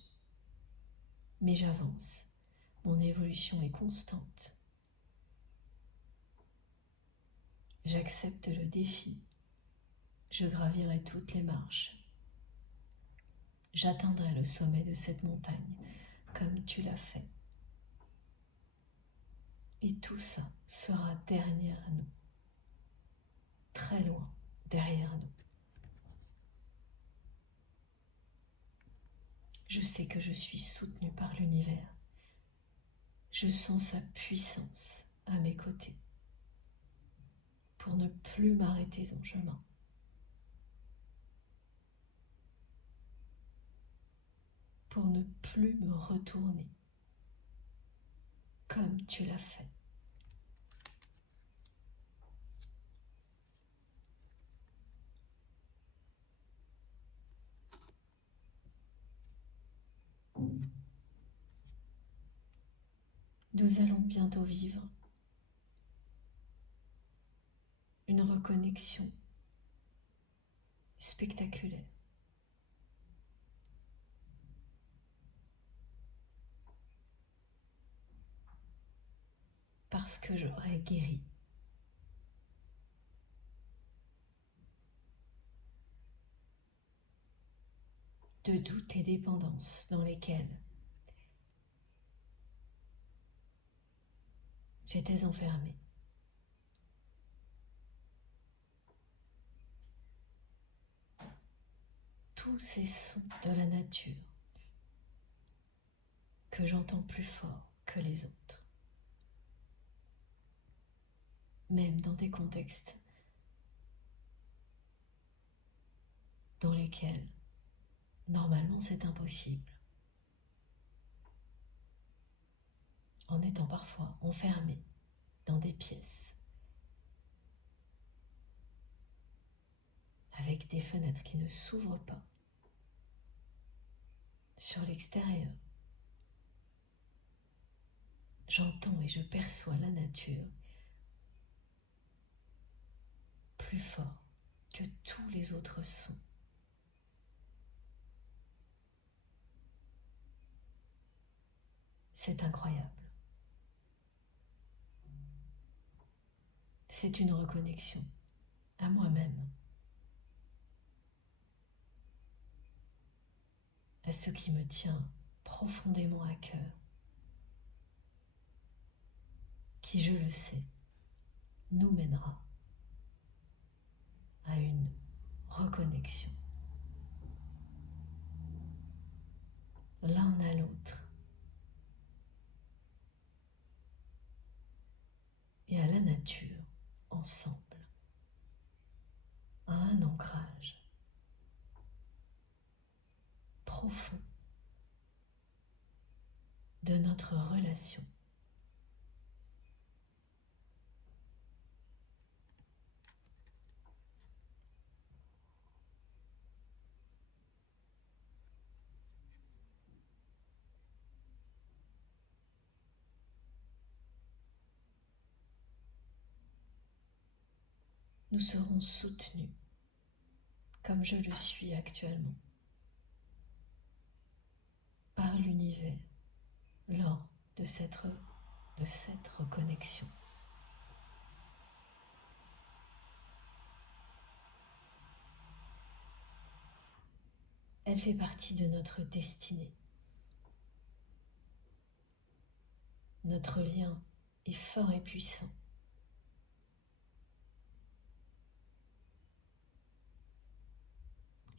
Mais j'avance, mon évolution est constante. J'accepte le défi, je gravirai toutes les marches. J'atteindrai le sommet de cette montagne comme tu l'as fait. Et tout ça sera derrière nous, très loin derrière nous. Je sais que je suis soutenue par l'univers. Je sens sa puissance à mes côtés pour ne plus m'arrêter en chemin. Pour ne plus me retourner comme tu l'as fait. Nous allons bientôt vivre une reconnexion spectaculaire. Parce que j'aurai guéri. de toutes les dépendances dans lesquelles j'étais enfermée. Tous ces sons de la nature que j'entends plus fort que les autres, même dans des contextes dans lesquels normalement c'est impossible, en étant parfois enfermée dans des pièces avec des fenêtres qui ne s'ouvrent pas sur l'extérieur. J'entends et je perçois la nature plus fort que tous les autres sons. C'est incroyable. C'est une reconnexion à moi-même, à ce qui me tient profondément à cœur, qui, je le sais, nous mènera à une reconnexion, l'un à l'autre, et à la nature ensemble, à un ancrage profond de notre relation. Nous serons soutenus, comme je le suis actuellement, par l'univers lors de cette reconnexion. Elle fait partie de notre destinée. Notre lien est fort et puissant.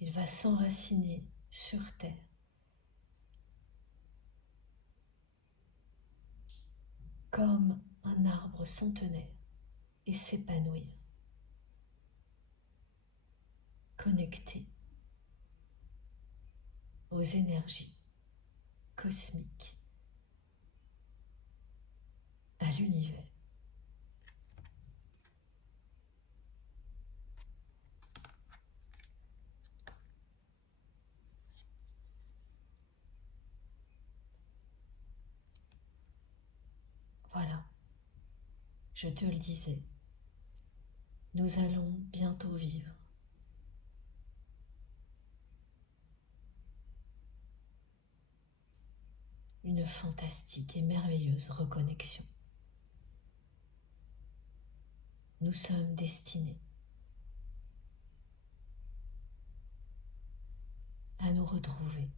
Il va s'enraciner sur terre, comme un arbre centenaire, et s'épanouir, connecté aux énergies cosmiques, à l'univers. Voilà, je te le disais, nous allons bientôt vivre une fantastique et merveilleuse reconnexion. Nous sommes destinés à nous retrouver,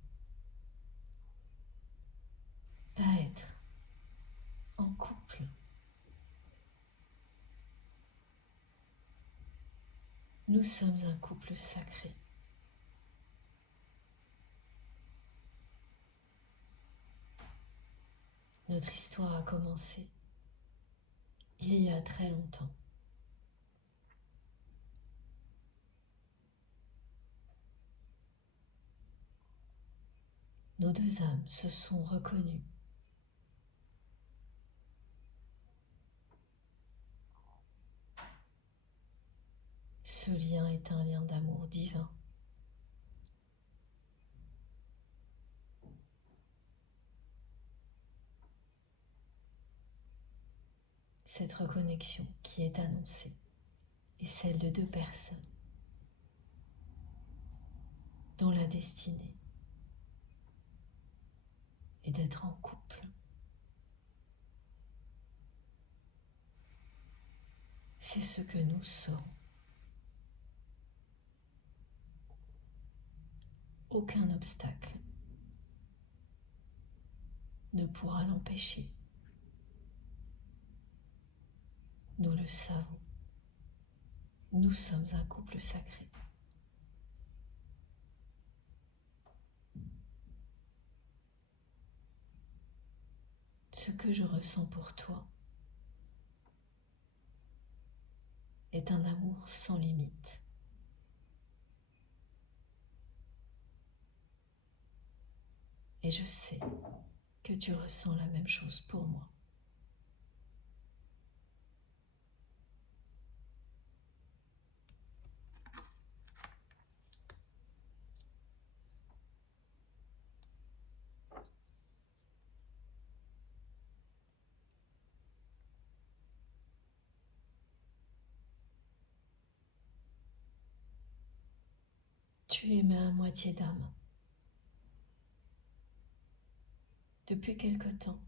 à être en couple. Nous sommes un couple sacré. Notre histoire a commencé il y a très longtemps. Nos deux âmes se sont reconnues. Ce lien est un lien d'amour divin. Cette reconnexion qui est annoncée est celle de deux personnes dont la destinée est d'être en couple. C'est ce que nous serons Aucun obstacle ne pourra l'empêcher. Nous le savons. Nous sommes un couple sacré. Ce que je ressens pour toi est un amour sans limite. Et je sais que tu ressens la même chose pour moi. Tu es ma moitié d'âme. Depuis quelque temps,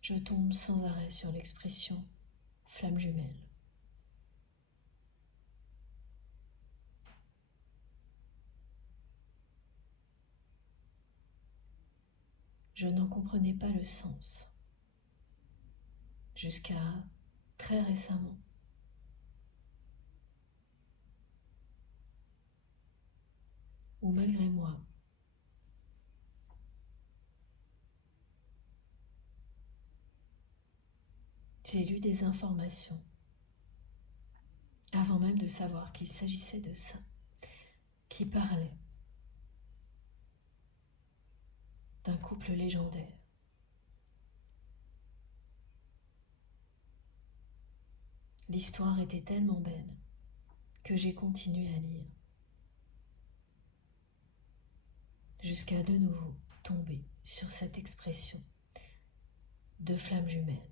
je tombe sans arrêt sur l'expression flamme jumelle. Je n'en comprenais pas le sens jusqu'à très récemment. Où malgré moi, j'ai lu des informations avant même de savoir qu'il s'agissait de ça, qui parlaient d'un couple légendaire. L'histoire était tellement belle que j'ai continué à lire, jusqu'à de nouveau tomber sur cette expression de flamme jumelle.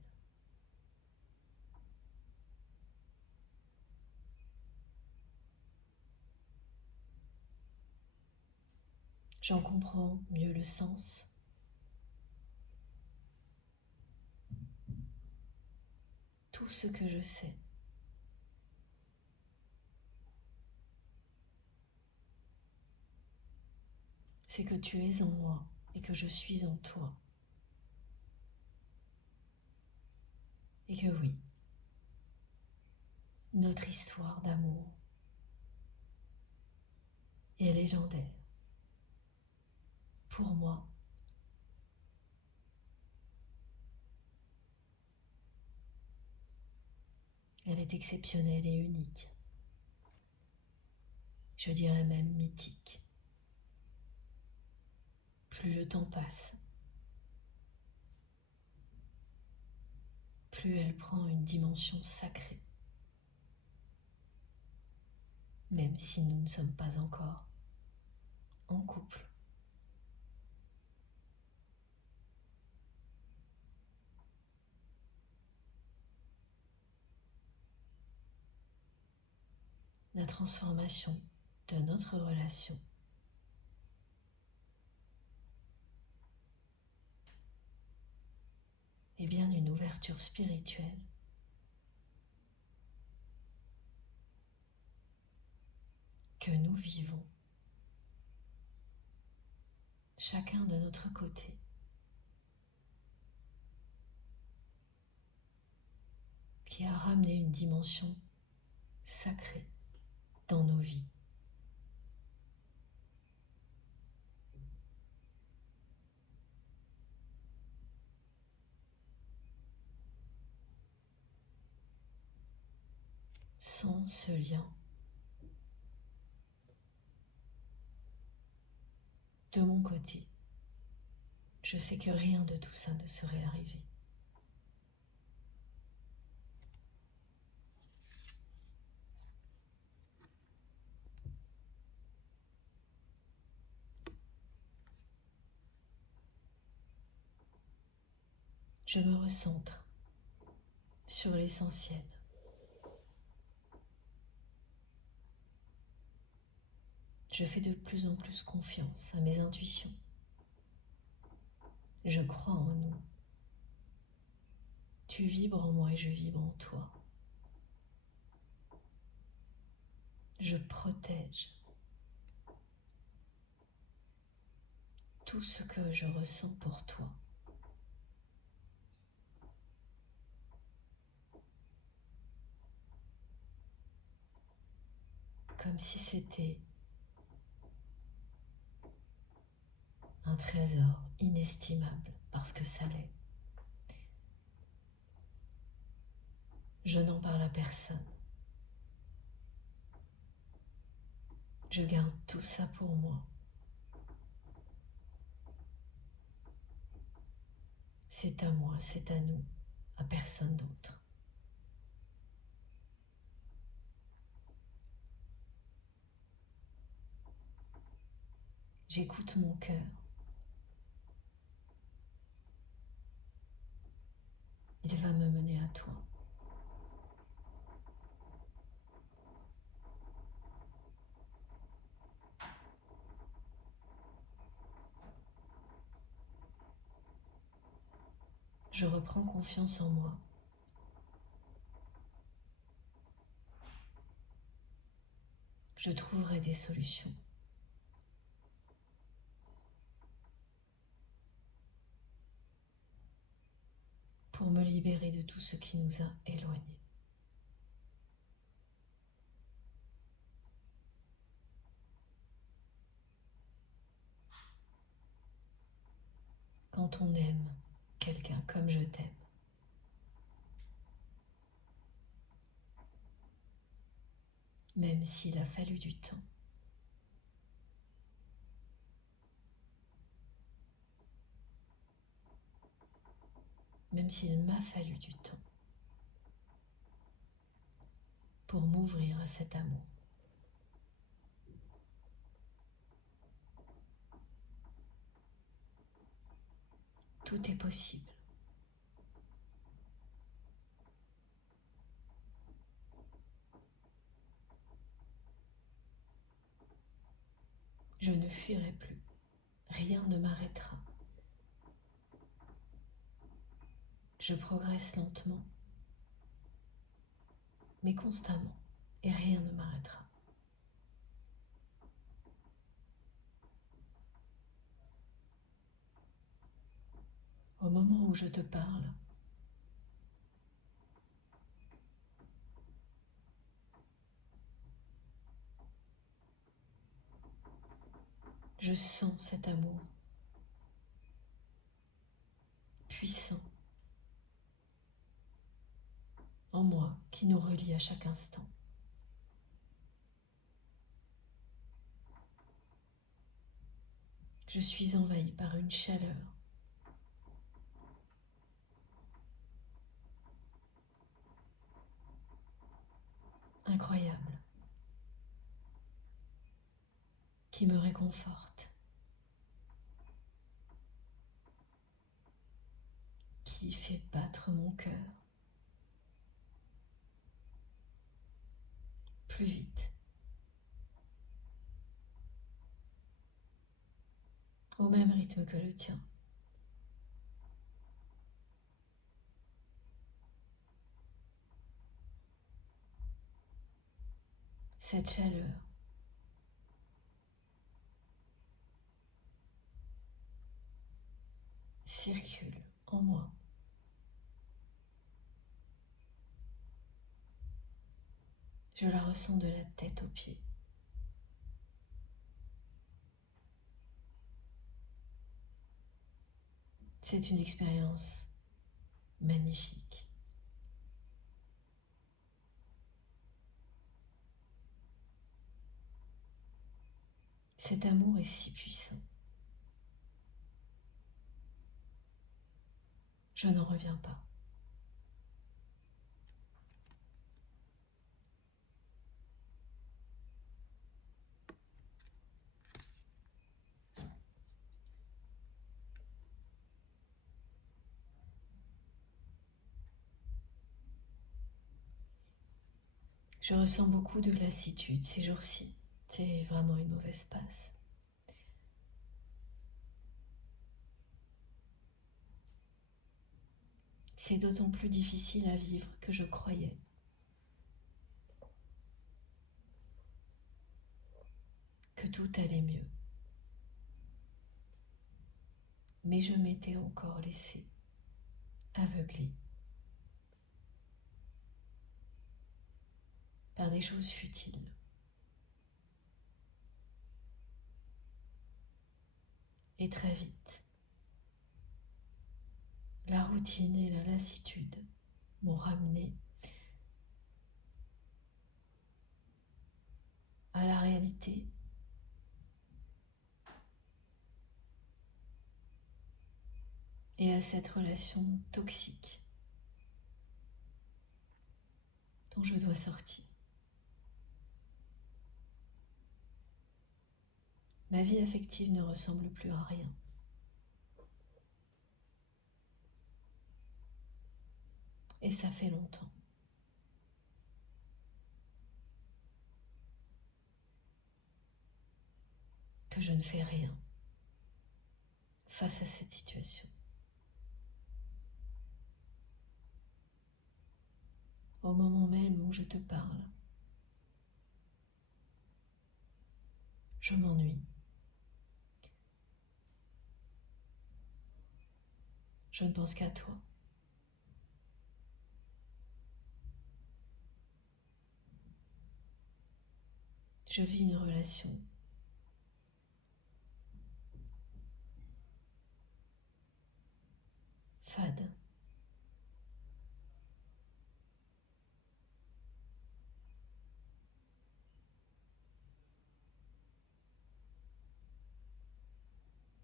J'en comprends mieux le sens. Tout ce que je sais, c'est que tu es en moi et que je suis en toi. Et que oui, notre histoire d'amour est légendaire. Pour moi, elle est exceptionnelle et unique. Je dirais même mythique. Plus le temps passe, plus elle prend une dimension sacrée. Même si nous ne sommes pas encore en couple. La transformation de notre relation est bien une ouverture spirituelle que nous vivons, chacun de notre côté. Qui a ramené une dimension sacrée dans nos vies. Sans ce lien, de mon côté, je sais que rien de tout ça ne serait arrivé. Je me recentre sur l'essentiel. Je fais de plus en plus confiance à mes intuitions. Je crois en nous. Tu vibres en moi et je vibre en toi. Je protège tout ce que je ressens pour toi. Comme si c'était un trésor inestimable, parce que ça l'est. Je n'en parle à personne. Je garde tout ça pour moi. C'est à moi, c'est à nous, à personne d'autre. J'écoute mon cœur. Il va me mener à toi. Je reprends confiance en moi. Je trouverai des solutions. Pour me libérer de tout ce qui nous a éloignés. Quand on aime quelqu'un comme je t'aime, même s'il a fallu du temps, même s'il m'a fallu du temps pour m'ouvrir à cet amour. Tout est possible. Je ne fuirai plus. Rien ne m'arrêtera. Je progresse lentement, mais constamment, et rien ne m'arrêtera. Au moment où je te parle, je sens cet amour puissant en moi qui nous relie à chaque instant. Je suis envahie par une chaleur incroyable qui me réconforte, qui fait battre mon cœur plus vite, au même rythme que le tien. Cette chaleur circule en moi. Je la ressens de la tête aux pieds. C'est une expérience magnifique. Cet amour est si puissant. Je n'en reviens pas. Je ressens beaucoup de lassitude ces jours-ci. C'est vraiment une mauvaise passe. C'est d'autant plus difficile à vivre que je croyais que tout allait mieux. mais je m'étais encore laissée aveugler par des choses futiles. Et très vite, la routine et la lassitude m'ont ramené à la réalité et à cette relation toxique dont je dois sortir. Ma vie affective ne ressemble plus à rien. Et ça fait longtemps que je ne fais rien face à cette situation. Au moment même où je te parle, je m'ennuie. Je ne pense qu'à toi. Je vis une relation fade.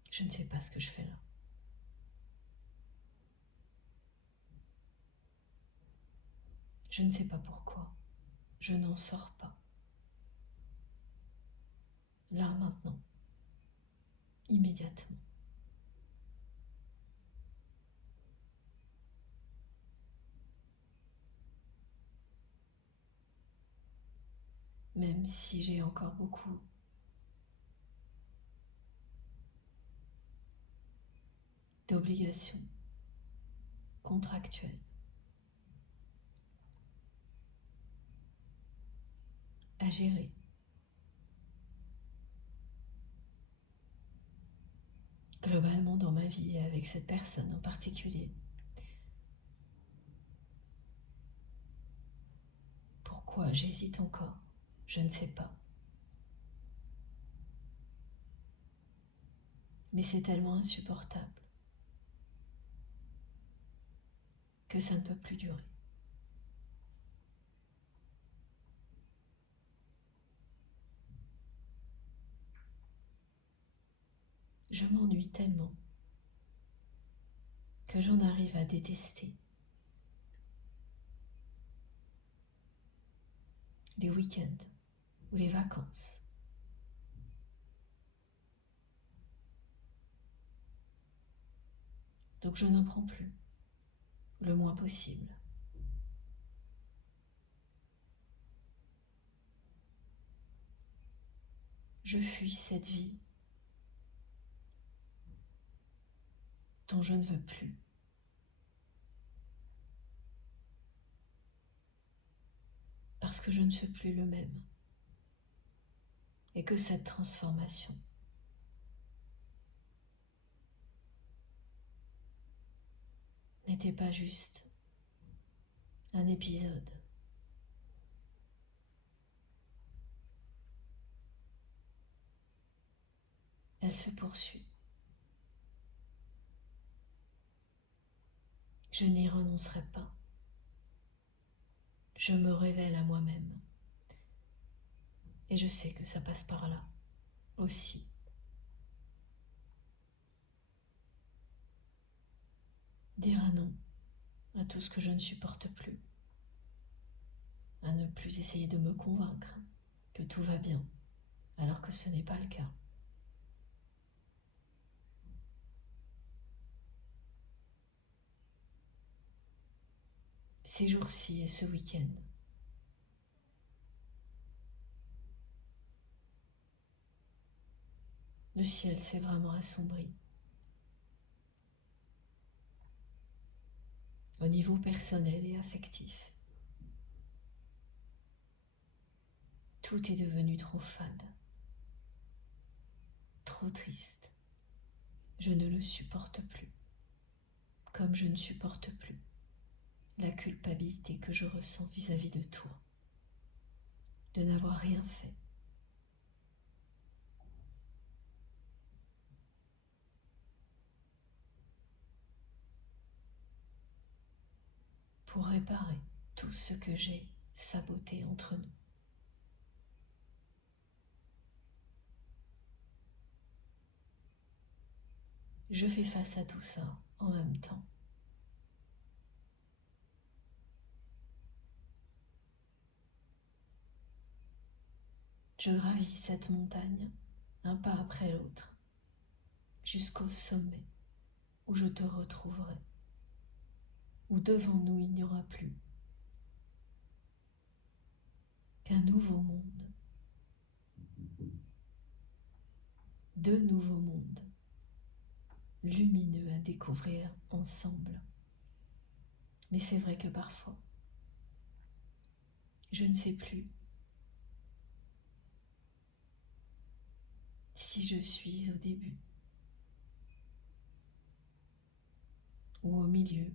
Je ne sais pas ce que je fais là. Je ne sais pas pourquoi. Je n'en sors pas. Là, maintenant. Immédiatement. Même si j'ai encore beaucoup d'obligations contractuelles à gérer. Globalement dans ma vie et avec cette personne en particulier. Pourquoi j'hésite encore? Je ne sais pas. Mais c'est tellement insupportable que ça ne peut plus durer. Je m'ennuie tellement que j'en arrive à détester les week-ends ou les vacances. Donc je n'en prends plus, le moins possible. Je fuis cette vie dont je ne veux plus. Parce que je ne suis plus le même. Et que cette transformation n'était pas juste un épisode. Elle se poursuit. Je n'y renoncerai pas. Je me révèle à moi-même. Et je sais que ça passe par là aussi. Dire un non à tout ce que je ne supporte plus. À ne plus essayer de me convaincre que tout va bien, alors que ce n'est pas le cas. Ces jours-ci et ce week-end, le ciel s'est vraiment assombri. Au niveau personnel et affectif. Tout est devenu trop fade, trop triste, Je ne le supporte plus, comme je ne supporte plus la culpabilité que je ressens vis-à-vis de toi, de n'avoir rien fait. Pour réparer tout ce que j'ai saboté entre nous. Je fais face à tout ça en même temps. Je gravis cette montagne, un pas après l'autre, jusqu'au sommet où je te retrouverai, où devant nous il n'y aura plus qu'un nouveau monde, deux nouveaux mondes, lumineux à découvrir ensemble. Mais c'est vrai que parfois, je ne sais plus si je suis au début ou au milieu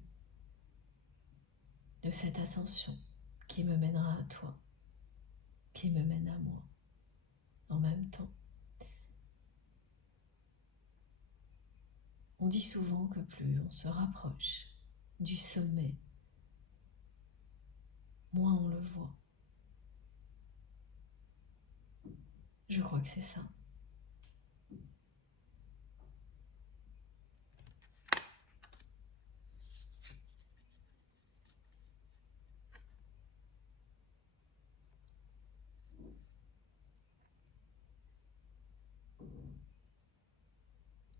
de cette ascension qui me mènera à toi, qui me mène à moi en même temps. On dit souvent que plus on se rapproche du sommet, moins on le voit. Je crois que c'est ça.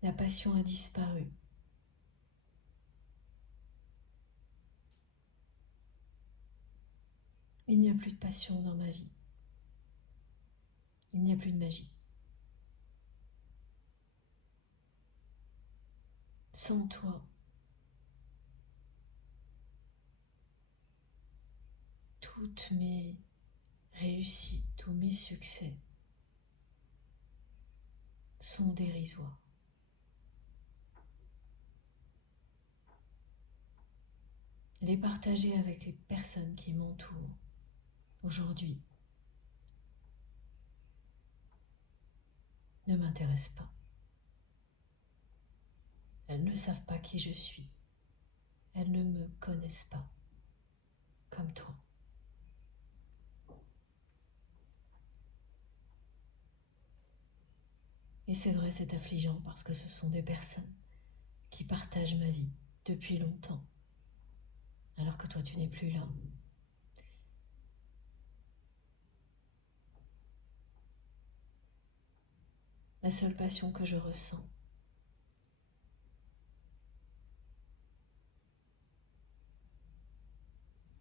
La passion a disparu. Il n'y a plus de passion dans ma vie. Il n'y a plus de magie. Sans toi, toutes mes réussites, tous mes succès sont dérisoires. Les partager avec les personnes qui m'entourent aujourd'hui ne m'intéresse pas. Elles ne savent pas qui je suis. Elles ne me connaissent pas comme toi. Et c'est vrai, c'est affligeant parce que ce sont des personnes qui partagent ma vie depuis longtemps, alors que toi tu n'es plus là. La seule passion que je ressens,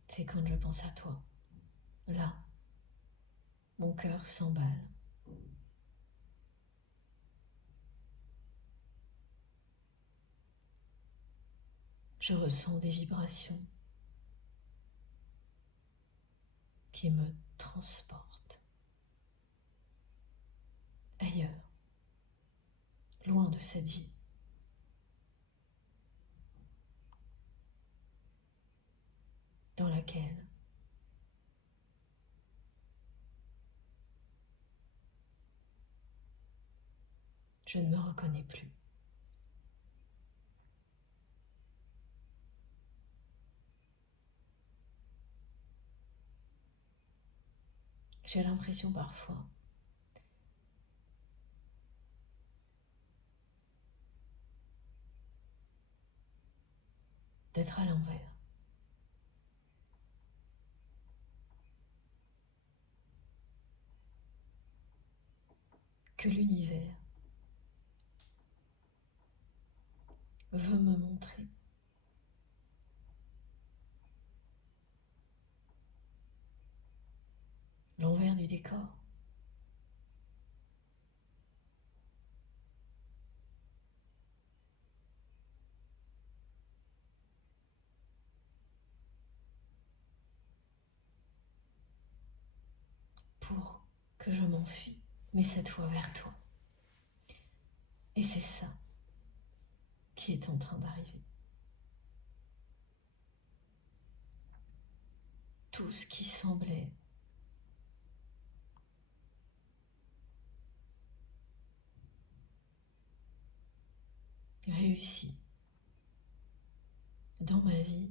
c'est quand je pense à toi. Là, mon cœur s'emballe. Je ressens des vibrations qui me transportent ailleurs, loin de cette vie. Dans laquelle je ne me reconnais plus. J'ai l'impression parfois d'être à l'envers. Que l'univers veut me montrer l'envers du décor. Pour que je m'enfuis, mais cette fois vers toi. Et c'est ça est en train d'arriver. Tout ce qui semblait réussi dans ma vie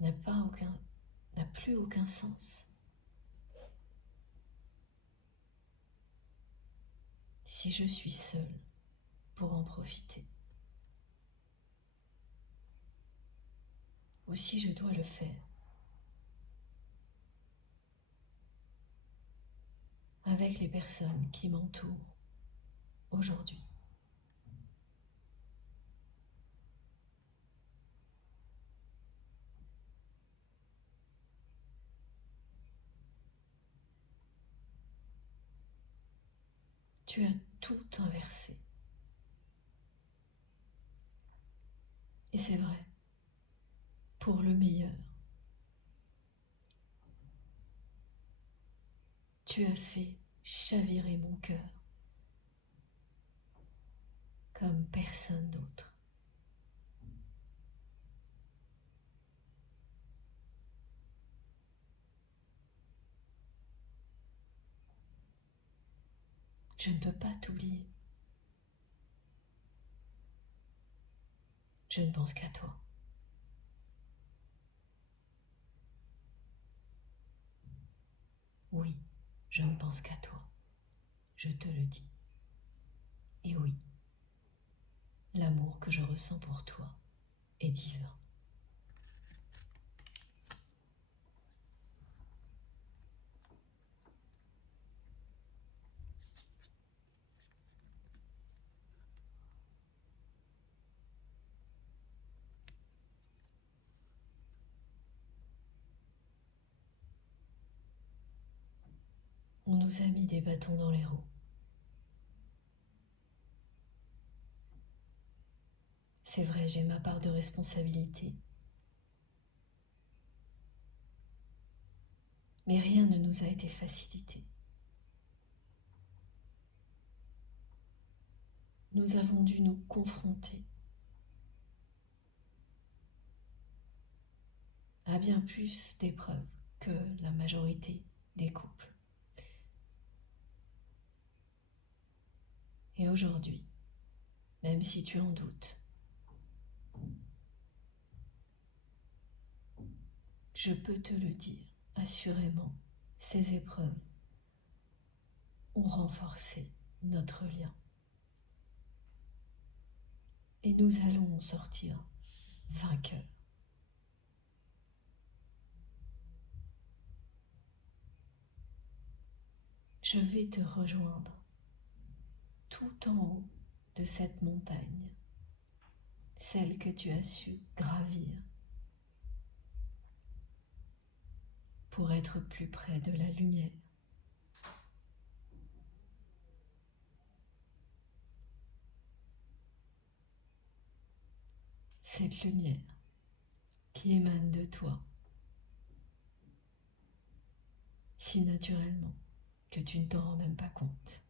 n'a plus aucun sens si je suis seule pour en profiter. Ou si je dois le faire avec les personnes qui m'entourent aujourd'hui. Tu as tout inversé. Et c'est vrai, pour le meilleur. Tu as fait chavirer mon cœur comme personne d'autre. Je ne peux pas t'oublier. Je ne pense qu'à toi. Oui, je ne pense qu'à toi. Je te le dis. Et oui, l'amour que je ressens pour toi est divin. On nous a mis des bâtons dans les roues. C'est vrai, j'ai ma part de responsabilité. Mais rien ne nous a été facilité. Nous avons dû nous confronter à bien plus d'épreuves que la majorité des couples. Et aujourd'hui, même si tu en doutes, je peux te le dire assurément, ces épreuves ont renforcé notre lien. Et nous allons en sortir vainqueurs. Je vais te rejoindre tout en haut de cette montagne, celle que tu as su gravir pour être plus près de la lumière. Cette lumière qui émane de toi, si naturellement que tu ne t'en rends même pas compte.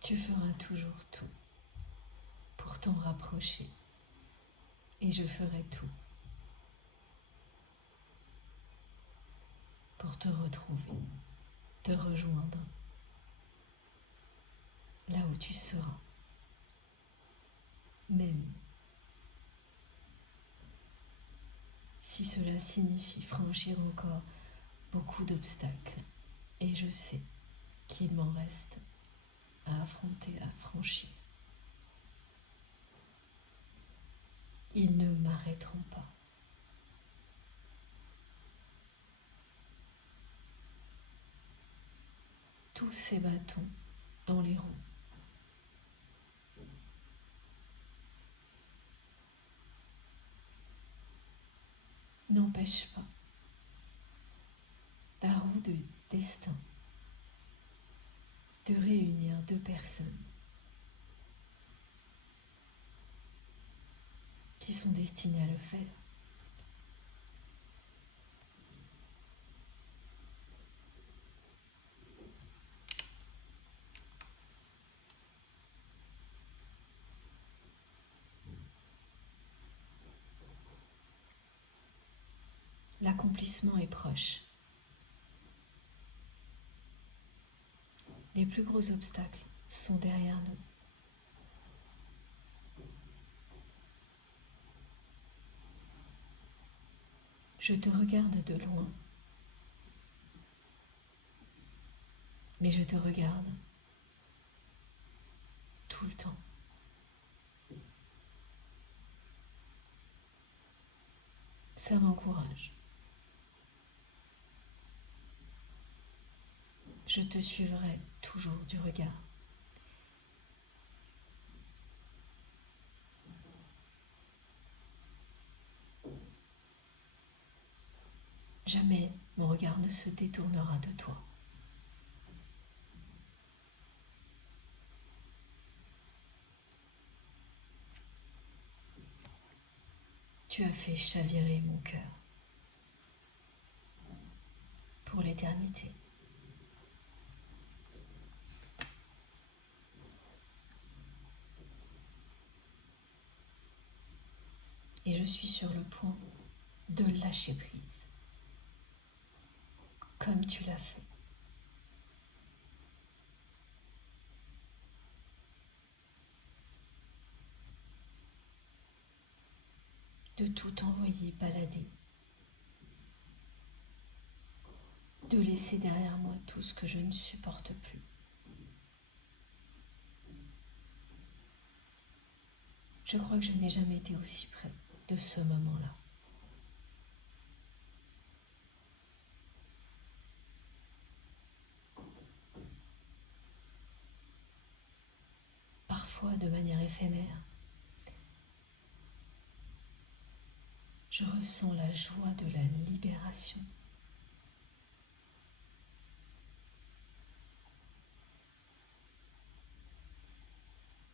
Tu feras toujours tout pour t'en rapprocher et je ferai tout pour te retrouver, te rejoindre là où tu seras, même si cela signifie franchir encore beaucoup d'obstacles. Et je sais qu'il m'en reste à affronter, à franchir. Ils ne m'arrêteront pas. Tous ces bâtons dans les roues n'empêchent pas la roue de destin de réunir deux personnes qui sont destinées à le faire. L'accomplissement est proche. Les plus gros obstacles sont derrière nous. Je te regarde de loin, mais je te regarde tout le temps. Ça m'encourage. Je te suivrai toujours du regard. Jamais mon regard ne se détournera de toi. Tu as fait chavirer mon cœur pour l'éternité. Et je suis sur le point de lâcher prise, comme tu l'as fait. De tout envoyer balader, de laisser derrière moi tout ce que je ne supporte plus. Je crois que je n'ai jamais été aussi près de ce moment-là. Parfois de manière éphémère, je ressens la joie de la libération.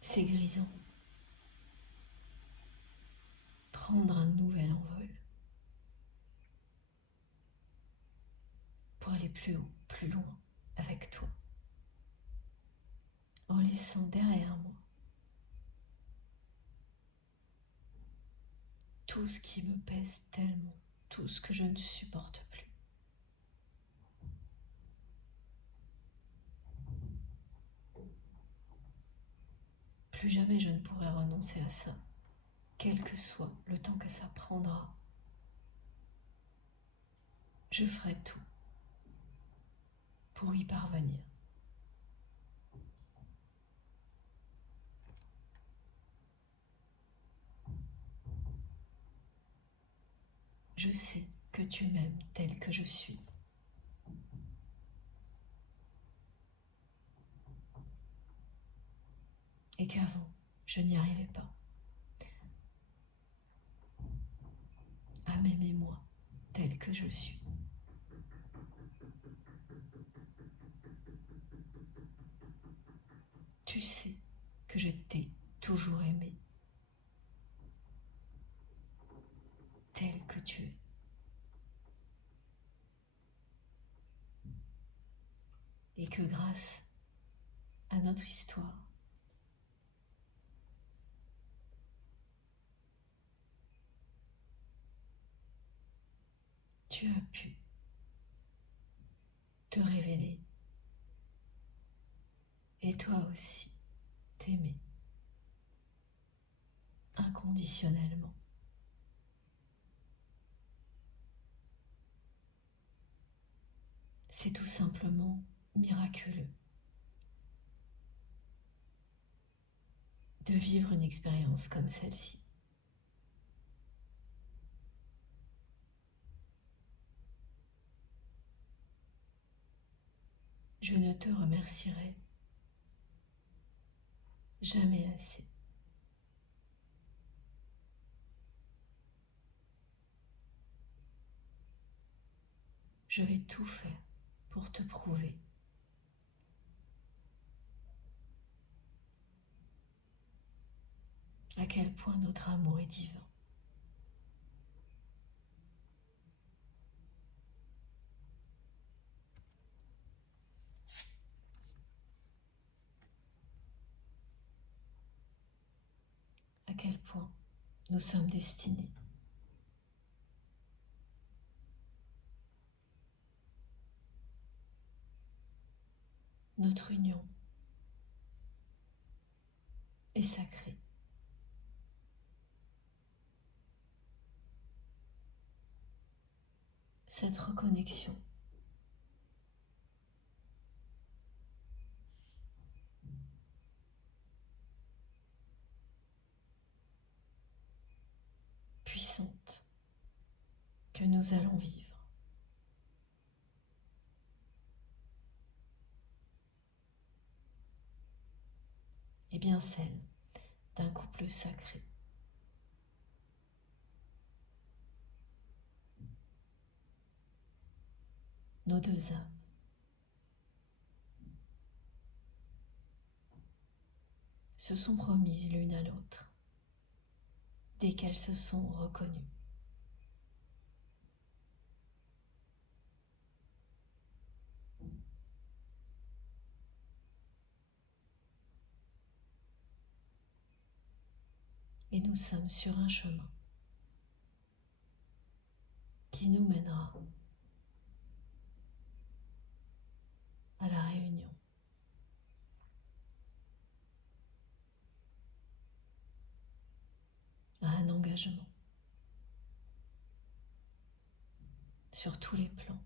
C'est grisant. Prendre un nouvel envol pour aller plus haut, plus loin avec toi, en laissant derrière moi tout ce qui me pèse tellement, tout ce que je ne supporte plus. Plus jamais je ne pourrai renoncer à ça, quel que soit le temps que ça prendra. Je ferai tout pour y parvenir. Je sais que tu m'aimes tel que je suis. Et qu'avant, je n'y arrivais pas. À m'aimer moi tel que je suis. Tu sais que je t'ai toujours aimé tel que tu es. Et que grâce à notre histoire, tu as pu te révéler et toi aussi t'aimer inconditionnellement. C'est tout simplement miraculeux de vivre une expérience comme celle-ci. Je ne te remercierai jamais assez. Je vais tout faire pour te prouver à quel point notre amour est divin. À quel point nous sommes destinés Notre union est sacrée. Cette reconnexion puissante que nous allons vivre est bien celle d'un couple sacré. Nos deux âmes se sont promises l'une à l'autre dès qu'elles se sont reconnues. Et nous sommes sur un chemin qui nous mènera à la réunion. À un engagement sur tous les plans,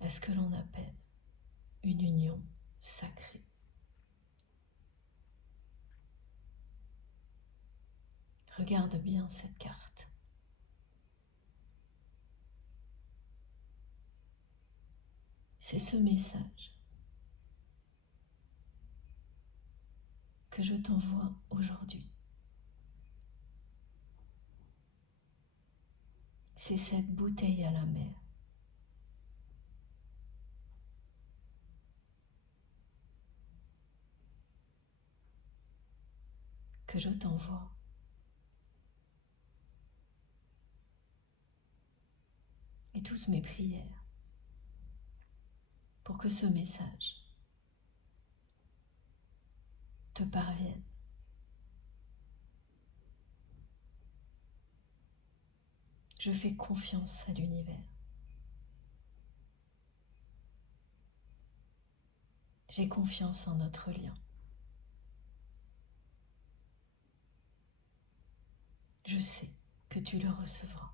à ce que l'on appelle une union sacrée. Regarde bien cette carte. C'est ce message que je t'envoie aujourd'hui. C'est cette bouteille à la mer que je t'envoie. Et toutes mes prières pour que ce message te parvienne. Je fais confiance à l'univers. J'ai confiance en notre lien. Je sais que tu le recevras.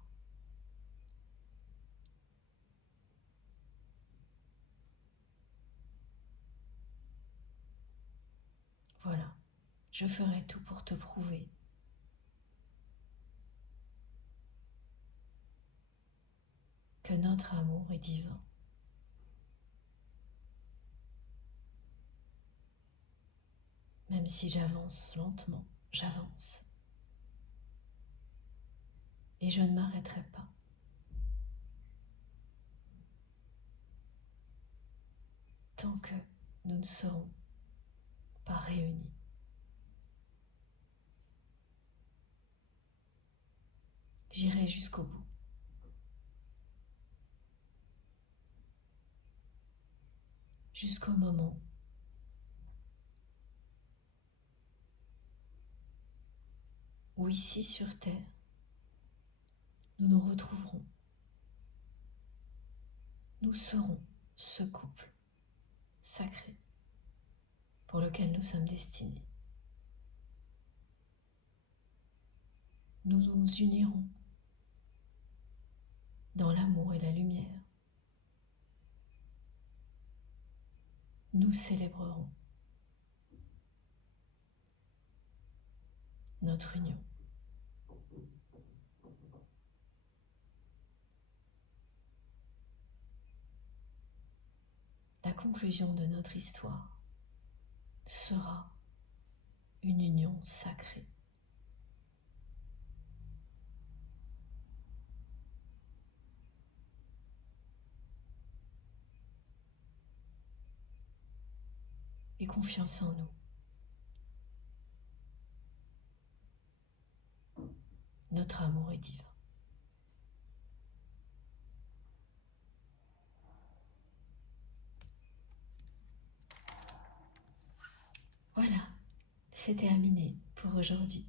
Voilà, je ferai tout pour te prouver que notre amour est divin. Même si j'avance lentement, j'avance. Et je ne m'arrêterai pas. Tant que nous ne serons pas réunis. J'irai jusqu'au bout. Jusqu'au moment où ici sur Terre, nous nous retrouverons. Nous serons ce couple sacré pour lequel nous sommes destinés. Nous nous unirons dans l'amour et la lumière. Nous célébrerons notre union. La conclusion de notre histoire sera une union sacrée. Et confiance en nous. Notre amour est divin. Voilà, c'est terminé pour aujourd'hui.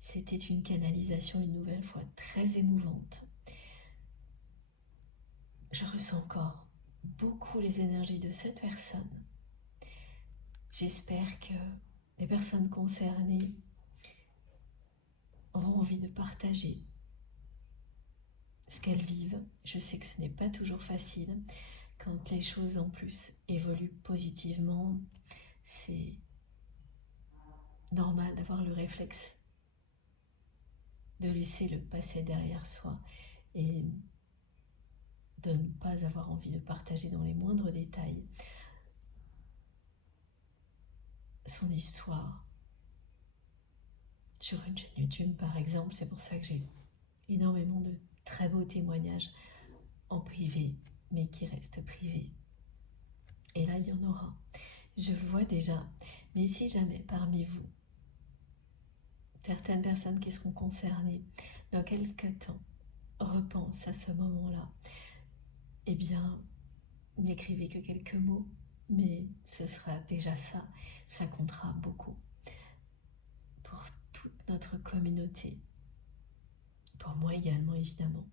C'était une canalisation une nouvelle fois très émouvante. je ressens encore beaucoup les énergies de cette personne. J'espère que les personnes concernées auront envie de partager ce qu'elles vivent. Je sais que ce n'est pas toujours facile. Quand les choses en plus évoluent positivement, c'est normal d'avoir le réflexe de laisser le passé derrière soi et de ne pas avoir envie de partager dans les moindres détails son histoire sur une chaîne YouTube par exemple. C'est pour ça que j'ai énormément de très beaux témoignages en privé, mais qui restent privés. Et là, il y en aura. Je le vois déjà. Mais si jamais parmi vous, certaines personnes qui seront concernées dans quelques temps repensent à ce moment-là, eh bien, n'écrivez que quelques mots, mais ce sera déjà ça. Ça comptera beaucoup pour toute notre communauté, pour moi également évidemment.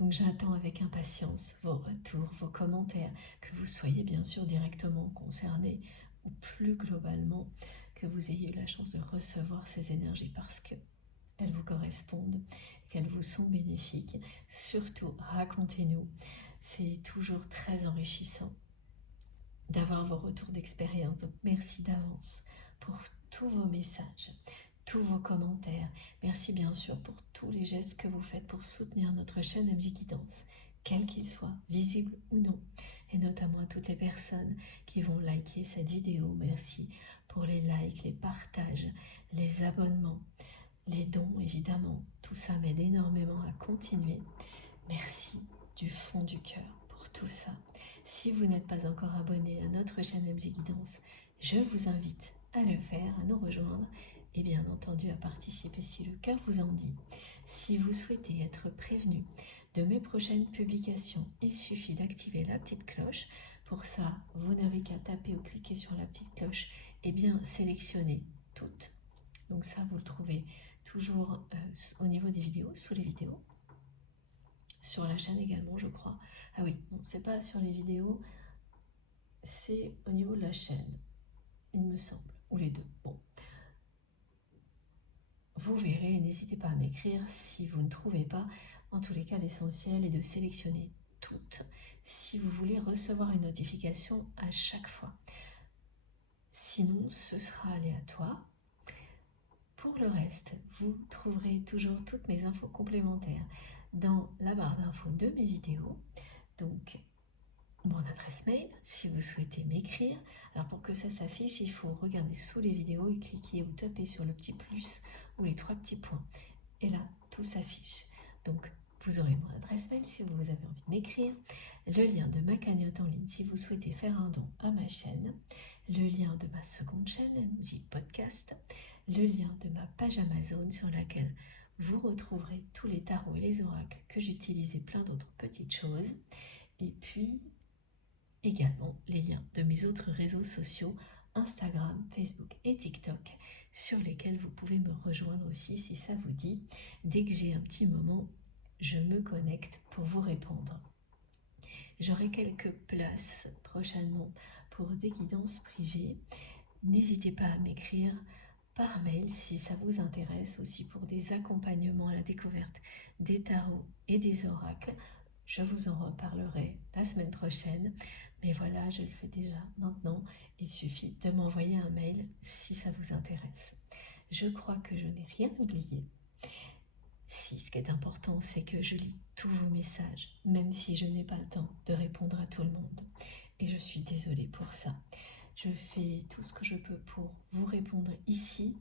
Donc j'attends avec impatience vos retours, vos commentaires, que vous soyez bien sûr directement concernés ou plus globalement que vous ayez eu la chance de recevoir ces énergies parce qu'elles vous correspondent, qu'elles vous sont bénéfiques. Surtout, racontez-nous. C'est toujours très enrichissant d'avoir vos retours d'expérience. Donc merci d'avance pour tous vos messages, tous vos commentaires. Merci bien sûr pour tous les gestes que vous faites pour soutenir notre chaîne MJ Guidance, quels qu'ils soient, visibles ou non. Et notamment à toutes les personnes qui vont liker cette vidéo. Merci pour les likes, les partages, les abonnements, les dons évidemment. Tout ça m'aide énormément à continuer. Merci du fond du cœur pour tout ça. Si vous n'êtes pas encore abonné à notre chaîne MJ Guidance, je vous invite à le faire, à nous rejoindre et bien entendu à participer si le cœur vous en dit. Si vous souhaitez être prévenu de mes prochaines publications, il suffit d'activer la petite cloche. Pour ça, vous n'avez qu'à taper ou cliquer sur la petite cloche et bien sélectionner toutes. Donc ça, vous le trouvez toujours au niveau des vidéos, sous les vidéos. Sur la chaîne également, je crois. Ah oui, bon, c'est pas sur les vidéos, c'est au niveau de la chaîne, il me semble, ou les deux. Bon, vous verrez, n'hésitez pas à m'écrire si vous ne trouvez pas. En tous les cas, l'essentiel est de sélectionner toutes si vous voulez recevoir une notification à chaque fois. Sinon, ce sera aléatoire. Pour le reste, vous trouverez toujours toutes mes infos complémentaires dans la barre d'infos de mes vidéos. Donc, mon adresse mail, si vous souhaitez m'écrire. Alors, pour que ça s'affiche, il faut regarder sous les vidéos et cliquer ou taper sur le petit plus ou les 3 petits points. Et là, tout s'affiche. Donc, vous aurez mon adresse mail si vous avez envie de m'écrire, le lien de ma cagnotte en ligne si vous souhaitez faire un don à ma chaîne, le lien de ma seconde chaîne, MJ Podcast, le lien de ma page Amazon sur laquelle vous retrouverez tous les tarots et les oracles que j'utilise et plein d'autres petites choses. Et puis, également les liens de mes autres réseaux sociaux, Instagram, Facebook et TikTok, sur lesquels vous pouvez me rejoindre aussi si ça vous dit. Dès que j'ai un petit moment, je me connecte pour vous répondre. J'aurai quelques places prochainement pour des guidances privées. N'hésitez pas à m'écrire par mail si ça vous intéresse, aussi pour des accompagnements à la découverte des tarots et des oracles. Je vous en reparlerai la semaine prochaine, mais voilà, je le fais déjà maintenant. Il suffit de m'envoyer un mail si ça vous intéresse. Je crois que je n'ai rien oublié. Si, ce qui est important, c'est que je lis tous vos messages, même si je n'ai pas le temps de répondre à tout le monde. Et je suis désolée pour ça. Je fais tout ce que je peux pour vous répondre ici.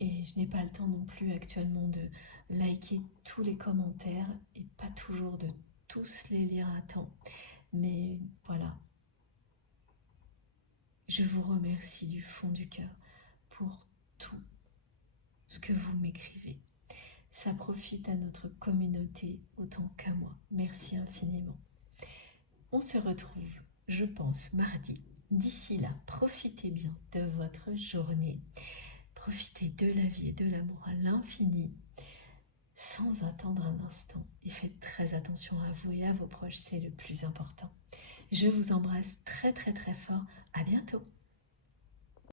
Et je n'ai pas le temps non plus actuellement de liker tous les commentaires et pas toujours de tous les lire à temps. Mais voilà. Je vous remercie du fond du cœur pour tout ce que vous m'écrivez. Ça profite à notre communauté autant qu'à moi. Merci infiniment. On se retrouve, je pense, mardi. D'ici là, profitez bien de votre journée. Profitez de la vie et de l'amour à l'infini. sans attendre un instant. Et faites très attention à vous et à vos proches, c'est le plus important. Je vous embrasse très très très fort. À bientôt.